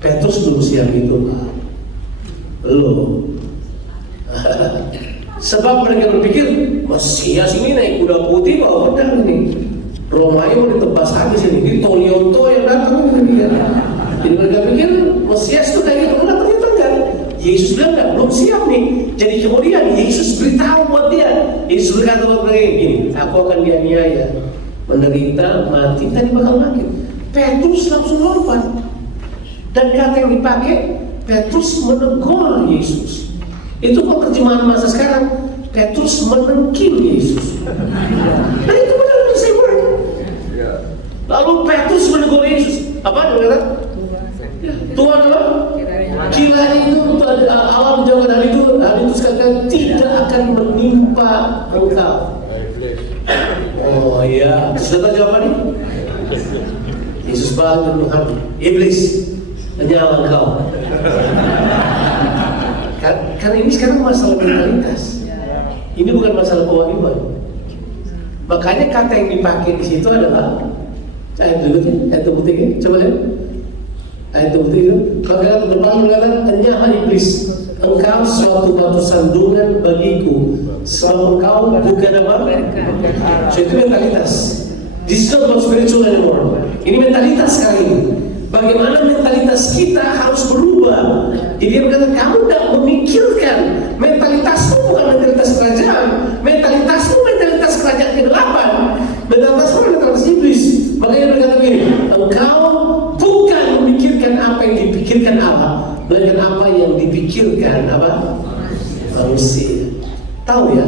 Petrus belum siap itu, Pak. Belum. Sebab mereka berpikir Mesias ini naik kuda putih bawa pedang ini. Romawi mau ditebas habis ini, Tolioto yang datang ini. Jadi mereka pikir Mesias itu kayak gitu, ternyata enggak. Yesus bilang enggak, belum siap nih. Jadi kemudian Yesus beritahu buat dia. Yesus berkata buat mereka gini, aku akan dianiaya, menderita, mati, tadi bakal bangkit. Petrus langsung lompat. Dan kata yang dipakai, Petrus menegur Yesus. Itu kok terjemahan masa sekarang, Petrus menengking Yesus. Nah itu benar saya bilang. Lalu Petrus menegur Yesus. Apa dia kata? Tuhan apa? Kiranya itu alam jangan hal itu sekalian tidak akan menimpa engkau. Oh iya, sudah tahu jawabannya? Yesus balik dan berkata, iblis, menyala engkau. Karena ini sekarang masalah mentalitas. Ini bukan masalah kewajiban. Makanya kata yang dipakai di situ adalah ayat berikutnya, ayat berikutnya. Coba lihat. Ayat berikutnya. Kalau kalian depan mengatakan, enyahlah iblis, engkau suatu batu sandungan bagiku, sebab engkau bukan apa? So itu mentalitas. This is not about spiritual anymore. Ini mentalitas kali ini. Bagaimana mentalitas kita harus berubah. Jadi dia berkata, kamu tidak memikirkan mentalitasmu bukan mentalitas kerajaan, mentalitasmu mentalitas kerajaan ke-8, mentalitasmu mentalitas iblis. Makanya dia berkata begini, engkau bukan memikirkan apa yang dipikirkan Allah, melainkan apa yang dipikirkan apa? Manusia. Tahu ya?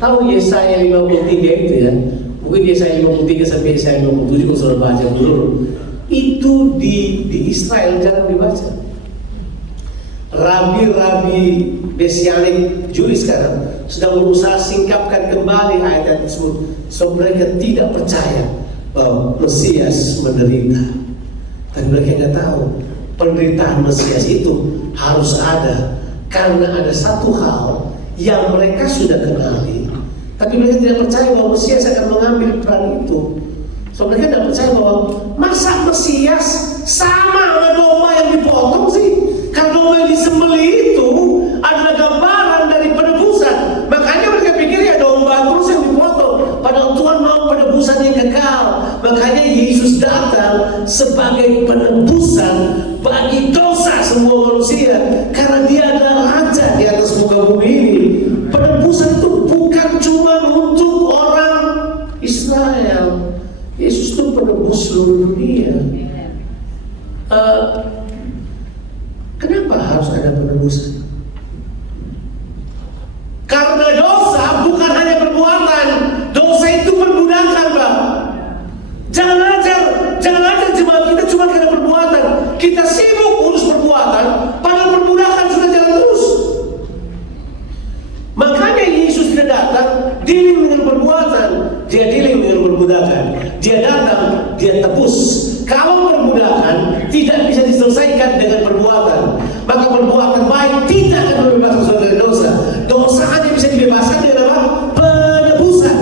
Tahu Yesaya 53 itu ya? Mungkin Yesaya 53 sampai Yesaya 57 kalau sudah baca dulu. Itu di Israel jarang dibaca. Rabi-rabi Mesianik Jewish sekarang sedang berusaha singkapkan kembali ayat tersebut. So mereka tidak percaya bahwa Mesias menderita. Tapi mereka tidak tahu penderitaan Mesias itu harus ada karena ada satu hal yang mereka sudah kenali. Tapi mereka tidak percaya bahwa Mesias akan mengambil peran itu. So mereka tidak percaya bahwa masa Mesias sama dengan domba yang dipotong sih. Karena domba yang disembelih itu adalah gambaran dari penebusan. Makanya mereka pikir ya domba terus yang dipotong. Padahal Tuhan mau penebusan yang kekal. Makanya Yesus datang sebagai penebusan bagi dosa semua manusia. Karena dia adalah raja di atas muka bumi ini. Penebusan itu bukan cuma untuk orang Israel. Yesus itu penebus seluruh dunia. Kenapa harus ada penebusan? Karena dosa bukan hanya perbuatan. Dosa itu perbudakan, Pak. Jangan ajar jemaat kita cuma karena perbuatan. Kita sibuk urus perbuatan, padahal perbudakan sudah jalan terus. Makanya Yesus tidak datang dealing dengan perbuatan, dia dealing dengan perbudakan. Dia datang, dia tebus. Kalau perbudakan tidak bisa diselesaikan dengan perbuatan, maka perbuatan baik tidak akan membebaskan saudara dari dosa. Dosa hanya bisa dibebaskan dengan apa? Penebusan.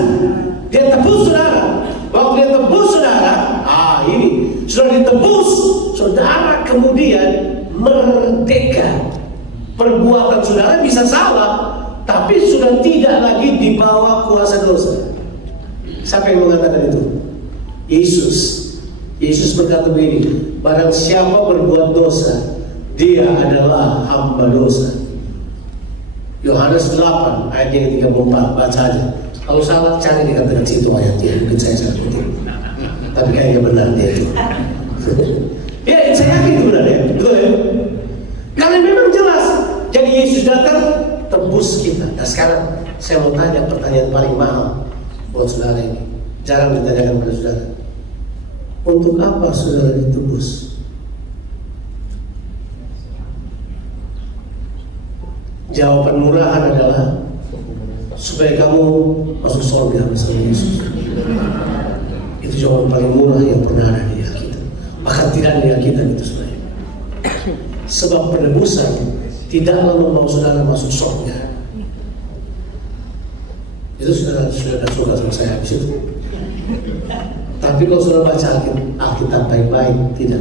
Dia tebus saudara. Waktu dia tebus saudara, ini sudah ditebus, saudara kemudian merdeka. Perbuatan saudara bisa salah, tapi sudah tidak lagi di bawah kuasa dosa. Siapa yang mengatakan itu? Yesus berkata begini, barang siapa berbuat dosa, dia adalah hamba dosa. Yohanes 8 ayat yang 34, baca aja. Kalau salah cari dikatakan situ ayatnya, mungkin saya salah kutip. Tapi kayaknya benar dia itu. Ya, saya yakin itu benar ya, betul ya. Karena memang jelas. Jadi Yesus datang tebus kita. Nah sekarang saya mau tanya pertanyaan paling mahal buat saudara ini. Jarang ditanyakan pada saudara. Untuk apa saudara ditebus? Jawaban murahan adalah supaya kamu masuk surga bersama Yesus. Itu jawaban paling murah yang pernah ada di Alkitab. Bahkan tidak di Alkitab itu sebenarnya. Sebab penebusan tidaklah membawa saudara masuk surga. Itu sudah suka sama saya habis itu. Tapi kalau saudara baca Alkitab baik-baik, tidak.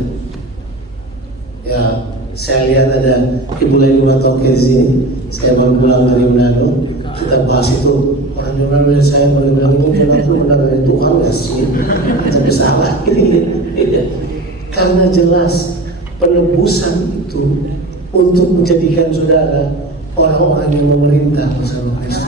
Ya, saya lihat ada ibu lain Matoke di sini. Saya baru pulang dari Manado. Kita bahas itu. Orang Manado yang saya baru bilang ini kenapa benar dari Tuhan nggak sih? Tapi salah. Karena jelas penebusan itu untuk menjadikan saudara orang-orang yang memerintah bersama Kristus.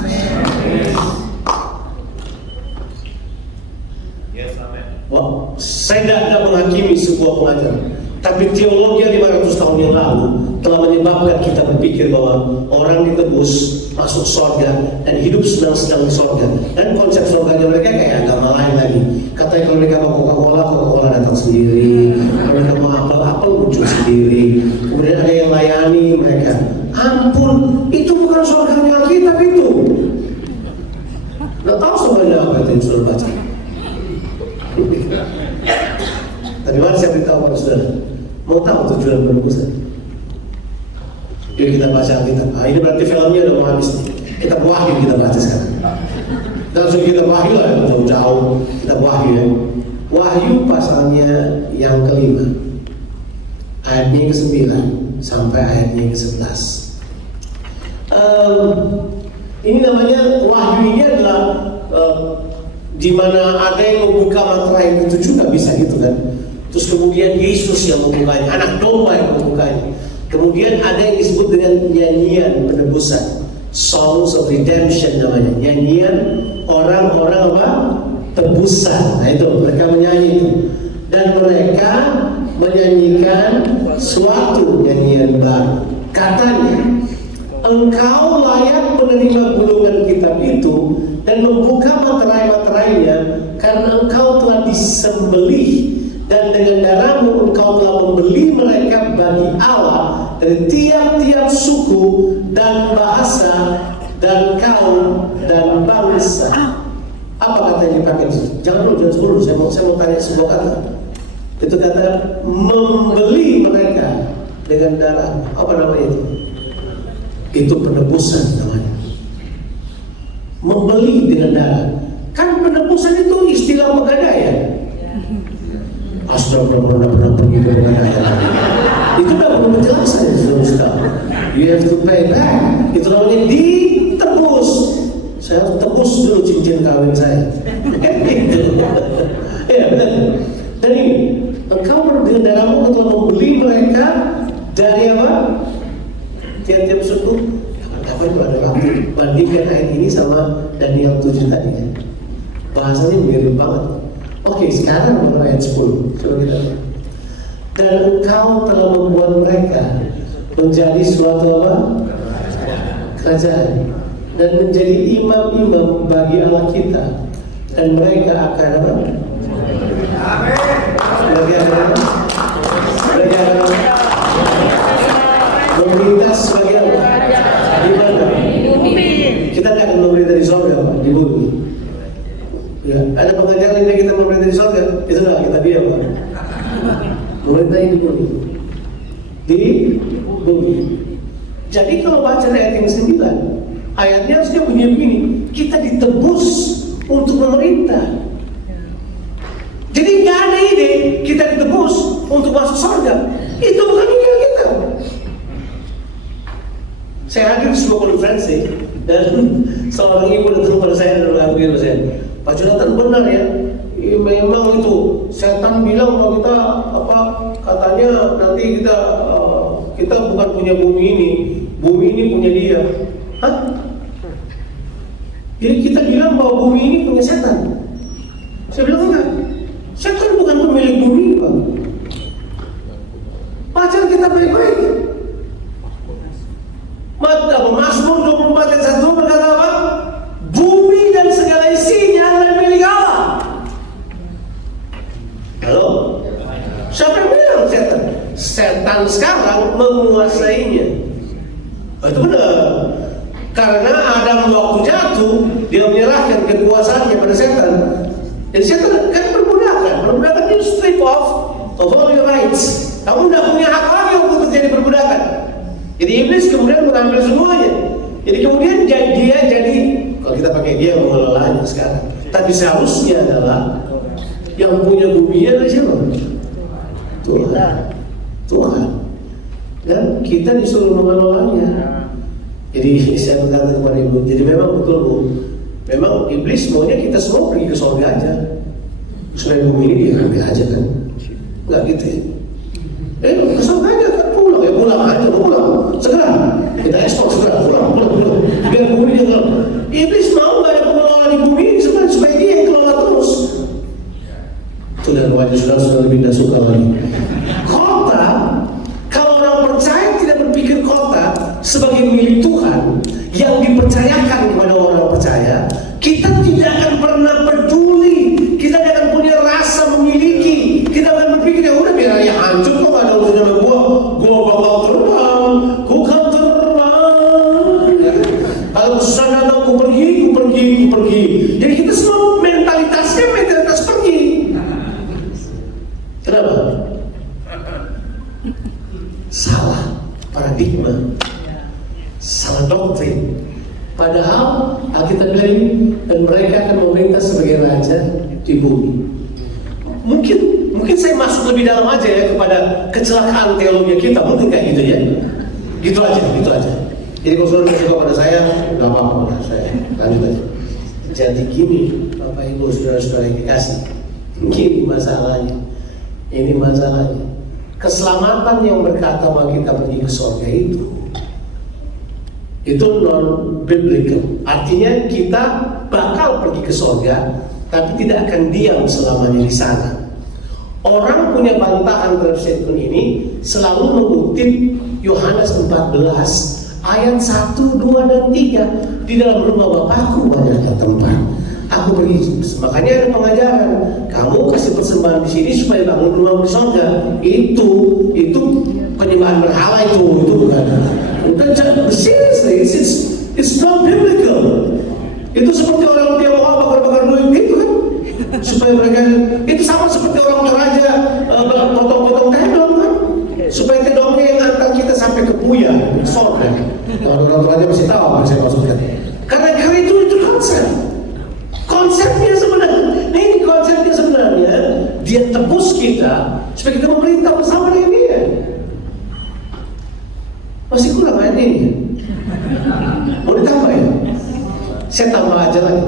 Wah, saya tidak menghakimi sebuah pelajaran, tapi teologi 500 tahun yang lalu telah menyebabkan kita berpikir bahwa orang ditebus masuk surga dan hidup senang-senang di surga. Dan konsep surganya mereka kayak agama lain lagi. Katanya kalau mereka mau Coca-Cola datang sendiri. Kalau mereka mau apel muncul sendiri. Kemudian ada yang layani mereka. Ampun, itu bukan surganya Alkitab itu. Nggak tahu sebenarnya apa itu yang sudah baca. Tadi mana saya beritahu pada saudara, mau tahu tujuan penebusan? Yuk kita baca Alkitab. Ini berarti filmnya udah mau habis nih. Kita Wahyu kita baca sekarang. Langsung kita Wahyu lah, jauh-jauh kita Wahyu ya. Wahyu pasalnya yang kelima, ayatnya yang ke-9 sampai ayatnya yang ke-11. Ini namanya Wahyu ini adalah di mana ada yang membuka materai itu juga bisa gitu kan. Terus kemudian Yesus yang membukanya, anak domba yang membukanya. Kemudian ada yang disebut dengan nyanyian penebusan, Songs of Redemption namanya, nyanyian orang-orang apa? Tebusan. Nah itu mereka menyanyi itu. Dan mereka menyanyikan suatu nyanyian baru. Katanya, engkau layak menerima gulungan kitab itu dan membuka materai-materainya, karena engkau telah disembelih dan dengan darahmu engkau telah membeli mereka bagi Allah dari tiap-tiap suku dan bahasa dan kaum dan bangsa. Apa kata yang dipakai? Jangan dulu, saya mau tanya sebuah kata. Itu kata membeli mereka dengan darah. Apa namanya itu? Itu penebusan namanya. Membeli dengan darah. Kan penebusan itu istilah pegadaian. Astagfirullah, pergi ke pegadaian. Itu udah penjelasan ya saudara. You have to pay back. Itu namanya ditebus. Saya harus tebus dulu cincin kawin saya. Ya benar. Dan ini, engkau dengan darahmu telah membeli mereka dari apa? Tiap-tiap suku. Kapan ada waktu bandingkan ayat ini sama Daniel 7 tadi kan. Bahasanya mirip banget. Oke, sekarang nomor ayat 10. Coba kita lihat. Dan engkau telah membuat mereka menjadi suatu apa? Kerajaan. Dan menjadi imam-imam bagi Allah kita. Dan mereka akan apa? Mereka akan memerintah sebagai apa? Di mana? Kita tidak akan memerintah di surga, di bumi. Ya, ada pengajaran yang kita memerintah di surga, itulah kita diam. Memerintah di bumi. Di bumi. Jadi kalau baca ayat yang 9, ayatnya harusnya bunyi begini, kita ditebus untuk memerintah. Jadi nggak ada ide kita ditebus untuk masuk surga. Itu bukan ide kita. Saya hadir di sebuah konferensi dan seorang ibu datang pada saya dan berkata saya, Pak Jonathan benar ya, memang itu setan bilang kalau kita katanya nanti kita bukan punya bumi ini punya dia. Hah? Jadi kita bilang bahwa bumi ini punya setan. Saya bilang enggak. Setan bukan pemilik bumi, Pak. Baca kita baik-baik. menguasainya. Itu benar. Karena Adam waktu jatuh, dia menyerahkan kekuasaannya pada setan. Jadi setan kan perbudakan itu strip off of all your rights. Kamu tidak punya hak lagi untuk terjadi perbudakan. Jadi iblis kemudian mengambil semuanya. Jadi kemudian dia jadi, kalau kita pakai dia mengelolanya sekarang. Tapi seharusnya adalah yang punya bumi adalah siapa? Tuhan. Dan kita disuruh mengelolanya. Jadi saya berkata kepada ibu, jadi memang betul Bu, memang iblis maunya kita semua pergi ke surga aja. Selain bumi ini dia ambil aja kan, nggak gitu ya? Ke surga aja kan, pulang aja, pulang segera, kita ekspor segera, pulang, biar bumi dia kelola. Iblis mau nggak ada pengelola di bumi supaya dia yang kelola terus. Sudah wajah sudah lebih tidak suka lagi. Kota, kalau orang percaya tidak berpikir kota sebagai milik Tuhan yang dipercayakan kepada orang percaya, kita tidak akan pernah peduli, kita tidak akan punya rasa memiliki, kita akan berpikir ya udah biar ya hancur kok ada urusan sama gua bakal terbang, gua kan terbang. Kalau susah datang gua pergi. Jadi kita semua mentalitas pergi. Kenapa? Salah paradigma. Salah doktrin. Padahal Alkitab bilang dan mereka akan memerintah sebagai raja di bumi. Mungkin saya masuk lebih dalam aja ya kepada kecelakaan teologi kita, mungkin kayak gitu ya. Gitu aja. Jadi kalau saudara suka pada saya, nggak apa-apa, saya lanjut aja. Jadi gini, Bapak Ibu saudara-saudara yang dikasih, gini masalahnya. Ini masalahnya. Keselamatan yang berkata bahwa kita pergi ke surga itu non-biblical. Artinya kita bakal pergi ke surga, tapi tidak akan diam selamanya di sana. Orang punya bantahan terhadap statement ini selalu mengutip Yohanes 14 ayat 1, 2, dan 3. Di dalam rumah Bapakku banyak tempat. Aku pergi, makanya ada pengajaran. Kamu kasih persembahan di sini supaya bangun rumah di surga. Itu penyembahan berhala itu bukan. Seriously, it's not biblical. Itu seperti orang dia mau bakar duit gitu kan, supaya mereka itu sama seperti orang Toraja potong-potong tendon kan, supaya tendonnya yang antar kita sampai ke Buya, surga. Kalau orang Toraja masih tahu apa yang saya maksudkan. Karena itu konsepnya sebenarnya dia tebus kita supaya kita memerintah bersama dengan dia. Masih kurang ayat ini. Mau ditambah ya? Saya tambah aja lagi.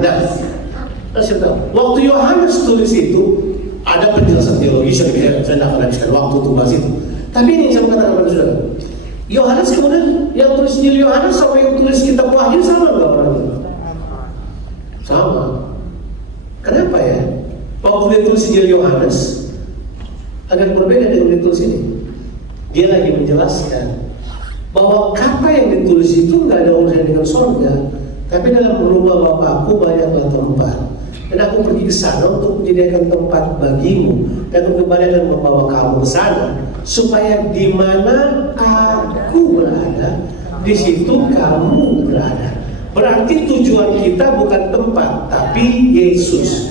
Saya tahu. Waktu Yohanes tulis itu ada penjelasan teologi, saya tidak akan habiskan waktu untuk bahas itu. Tapi ini yang saya katakan kepada saudara. Yohanes kemudian yang tulis Injil Yohanes sama yang tulis kitab Wahyu sama nggak? Sama. Kenapa ya? Waktu dia tulis Injil Yohanes agak berbeda dengan dia tulis ini. Dia lagi menjelaskan bahwa kata yang ditulis itu nggak ada urusan dengan surga, tapi dalam rumah Bapakku banyaklah tempat, dan aku pergi ke sana untuk menyediakan tempat bagimu, dan aku kembali akan membawa kamu ke sana, supaya di mana aku berada, di situ kamu berada. Berarti tujuan kita bukan tempat, tapi Yesus.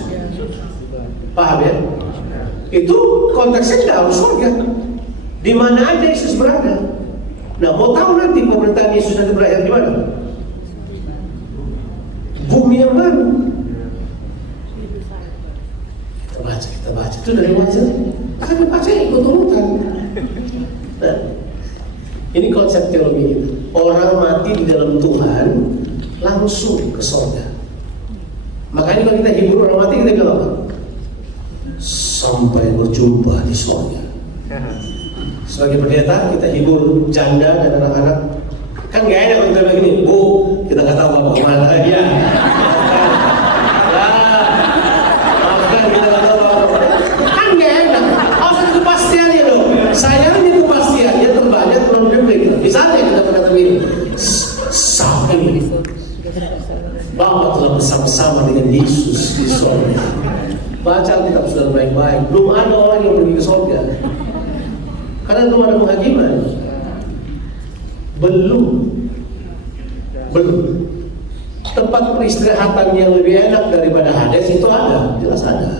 Paham ya? Itu konteksnya tidak harus surga. Di mana aja Yesus berada. Nah, mau tahu nanti pemerintahan Yesus nanti berakhir di mana? Bumi yang mana? Kita baca. Itu dari wajah. Akan dibaca ikut-ikutan. Nah, ini konsep teologi kita. Orang mati di dalam Tuhan langsung ke surga. Makanya kalau kita hibur orang mati, kita bilang apa? Sampai berjumpa di surga. Sebagai pendeta kita hibur janda dan anak-anak. Kan gak enak kalau kita bilang gini, Bu, kita nggak tahu apa kemana dia. Maafkan kita nggak tahu apa. Kan gak enak. Harus ada kepastiannya dong. Sayangnya kepastiannya terbanyak non biblik. Misalnya kita berkata begini, sampai Bapa telah bersama-sama dengan Yesus di surga. Baca Alkitab sudah baik-baik. Belum ada orang yang pergi ke surga. Karena belum ada penghakiman. Belum. Tempat peristirahatan yang lebih enak daripada Hades itu ada, jelas ada.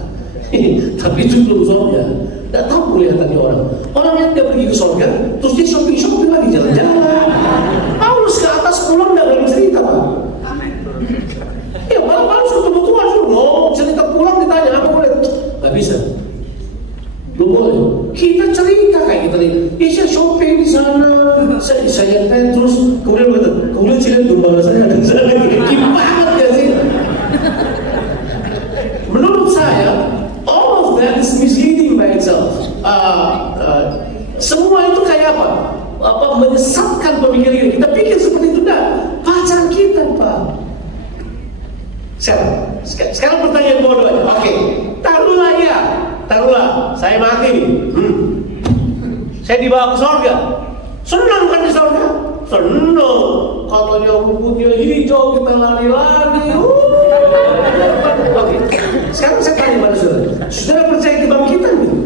Tapi itu belum surga. Tidak tahu kelihatannya orang. Orang yang dia pergi ke surga, terus dia shopping lagi jalan-jalan. Paulus ke atas pulang tidak lagi cerita, Pak. Ya, Paulus ketemu Tuhan suruh cerita pulang ditanya apa boleh? Gak bisa. Belum boleh. Kita cerita kayak kita nih. Saya shopping di sana, saya terus kemudian cilen domba saya ada di sana. Gimana ya sih? Menurut saya, all of that is misleading by itself. Semua itu kayak apa? Menyesatkan pemikiran kita. Pikir seperti itu dah. Pacaran kita, Pak. Sekarang pertanyaan bodoh aja. Oke, taruhlah, saya mati nih. Saya dibawa ke surga. Senang kan di surga? Senang. Katanya rumputnya hijau, kita lari-lari. Oke. Sekarang saya tanya pada saudara percaya kebangkitan gitu?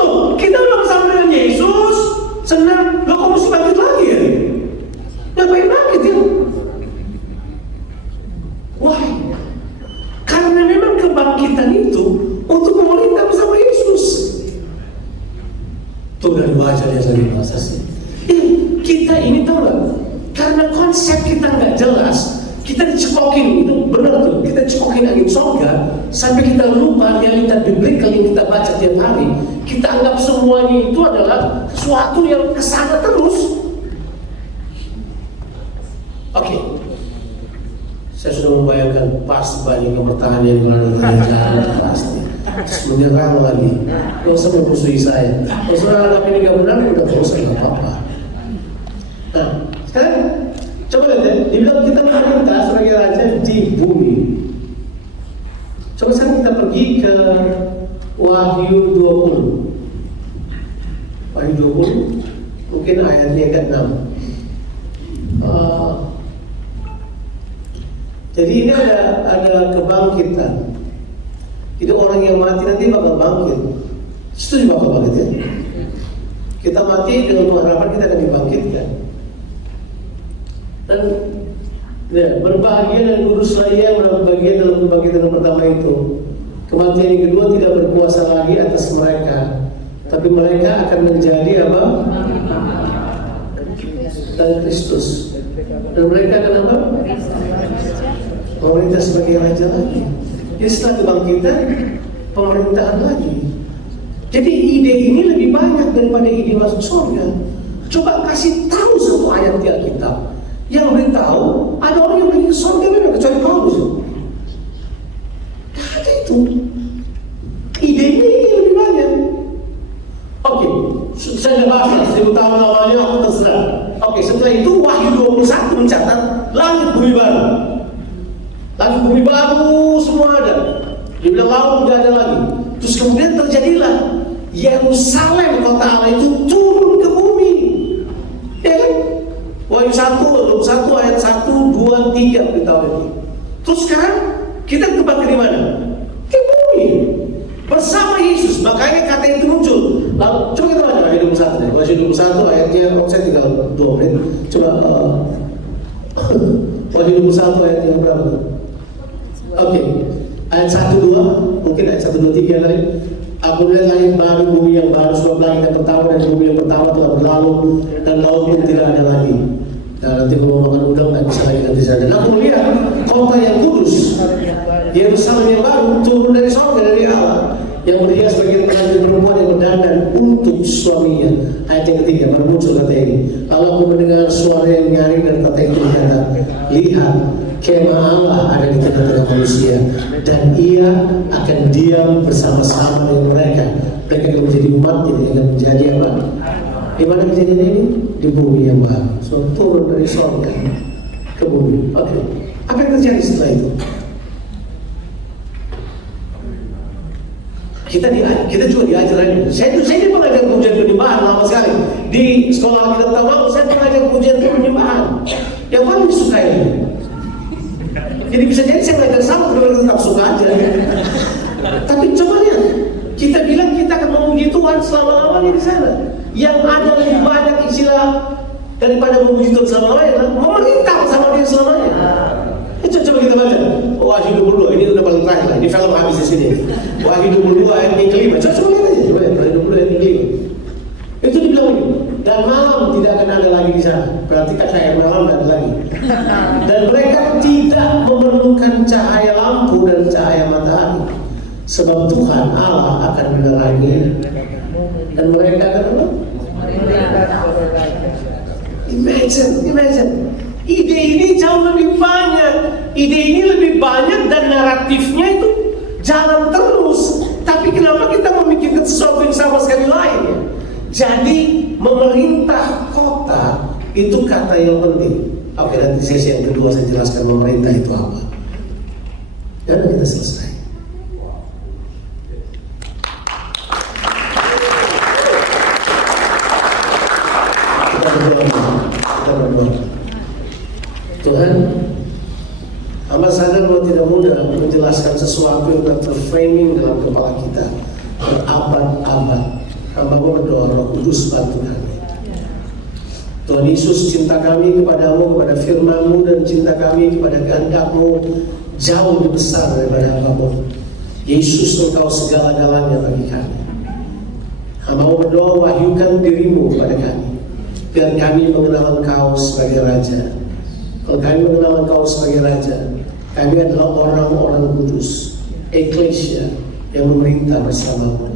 Loh, kita udah bersama dengan Yesus, senang. Loh, kok mesti bangkit lagi ya? Ngapain bangkit ya? Why? Karena memang kebangkitan itu untuk memerintah bersama Yesus. Tuh dari wajah dia dari bahasa sih. Kita ini tahu nggak? Karena konsep kita nggak jelas, kita dicekokin, itu benar tuh. Kita cekokin angin surga sampai kita lupa realita biblikal yang kita baca tiap hari. Kita anggap semuanya itu adalah sesuatu yang kesana terus. Oke. Saya sudah membayangkan pasti banyak yang bertahan yang berada pasti. Menyerang lagi. Gak usah memusuhi saya. Kalau saudara anggap ini gak benar, udah selesai, gak apa-apa. Nah, sekarang coba lihat ya. Dibilang kita memerintah sebagai raja di bumi. Coba sekarang kita pergi ke Wahyu 20. Wahyu 20, mungkin ayatnya ke-6. Jadi ini ada kebangkitan. Jadi orang yang mati nanti bakal bangkit. Setuju bakal bangkit ya? Kita mati dengan pengharapan kita akan dibangkitkan. Dan ya, berbahagia dan kuduslah ia yang mendapat bagian dalam kebangkitan yang pertama itu. Kematian yang kedua tidak berkuasa lagi atas mereka, tapi mereka akan menjadi apa? Dari Kristus. Dan mereka akan apa? Pemerintah sebagai raja lagi. Jadi setelah kebangkitan, pemerintahan lagi. Jadi ide ini lebih banyak daripada ide masuk surga. Coba kasih tahu satu ayat di Alkitab yang beritahu ada orang yang pergi ke surga memang kecuali Paulus. Ada itu. Ide ini lebih banyak. Oke, saya bahas 1000 tahun awalnya aku terserah. Oke, setelah itu Wahyu 21 mencatat langit bumi baru. Langit bumi baru semua ada. Dia bilang laut tidak ada lagi. Terus kemudian terjadilah Yerusalem kota Allah itu turun ke bumi. Ya kan? Wahyu 1 ayat 1, 2, 3 beritahu ini. Terus sekarang kita tempatnya di mana? Di bumi. Bersama Yesus. Makanya kata itu muncul. Lalu coba kita baca Wahyu 21 deh. Wahyu 21 ayatnya saya tinggal 2 menit. Coba Wahyu 21 ayatnya berapa? Oke, ayat 1, 2, mungkin ayat 1, 2, 3 kali. Aku melihat langit baru, bumi yang baru, sebab langit yang pertama dan bumi yang pertama telah berlalu dan laut pun tidak ada lagi. Nah, nanti kalau makan udang tak bisa lagi nanti sana. Dan aku melihat kota yang kudus, Yerusalem yang baru turun dari surga dari Allah, yang berhias bagian pengantin perempuan yang berdandan untuk suaminya. Ayat yang ketiga baru muncul kata ini. Lalu aku mendengar suara yang nyaring dan kata itu berkata, lihat, kemah Allah ada di tengah-tengah manusia dan ia akan diam bersama-sama dengan mereka. Mereka akan menjadi umatnya dan akan menjadi apa? Di mana kejadian ini? Di bumi yang baru. So turun dari surga ke bumi. Oke. Apa yang terjadi setelah itu? Kita juga diajar ini. Saya ini pengajar pujian penyembahan lama sekali di sekolah kita tahu. Saya pengajar pujian penyembahan yang paling disukai. Jadi bisa jadi saya belajar sama, tapi tetap suka aja. Tapi coba lihat, Kita bilang kita akan memuji Tuhan selama-lamanya di sana. Yang ada lebih banyak istilah daripada memuji Tuhan selama-lamanya, memerintah sama Dia selamanya. Coba kita baca Wahyu 22, ini udah paling terakhir lah. Ini film habis di sini. Wahyu 22 ayat yang kelima. Coba lihat aja, coba lihat Wahyu 22 ayat yang kelima. Itu dibilang ini. Dan malam tidak akan ada lagi di sana. Berarti KKR malam tidak ada lagi. Dan mereka tidak memerlukan cahaya lampu dan cahaya matahari, sebab Tuhan Allah akan menerangi dan mereka akan apa? Imagine. Ide ini jauh lebih banyak. Ide ini lebih banyak dan naratifnya itu jalan terus. Tapi kenapa kita memikirkan sesuatu yang sama sekali lain ya? Jadi memerintah kota itu kata yang penting. Oke, nanti sesi yang kedua saya jelaskan memerintah itu apa. Dan kita selesai. Kita berdoa. Tuhan, hamba sadar bahwa tidak mudah menjelaskan sesuatu yang terframing dalam kepala kita berabad-abad. Hamba berdoa Roh Kudus bantu kami. Tuhan Yesus, cinta kami kepadamu, kepada firman-Mu, dan cinta kami kepada kehendak-Mu jauh lebih besar daripada hamba-Mu. Yesus, Engkau segala-galanya bagi kami. Hamba berdoa, wahyukan diri-Mu kepada kami, biar kami mengenal Engkau sebagai Raja. Kalau kami mengenal Engkau sebagai Raja, kami adalah orang-orang kudus, eklesia yang memerintah bersama-Mu.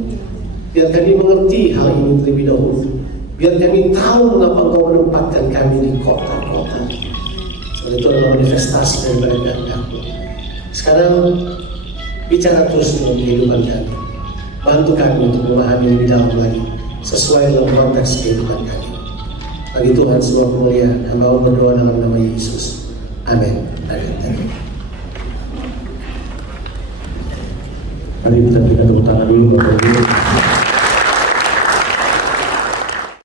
Biar kami mengerti hal ini terlebih dahulu. Biar kami tahu mengapa Engkau menempatkan kami di kota-kota. Sebab itu adalah manifestasi daripada kehendak-Mu. Sekarang bicara terus dalam kehidupan kami. Bantu kami untuk memahami lebih dalam lagi sesuai dalam konteks kehidupan kami. Bagi Tuhan semua kemuliaan. Hamba berdoa dalam nama Yesus. Amin. Amin. Mari kita berikan tepuk tangan dulu Bapak Ibu.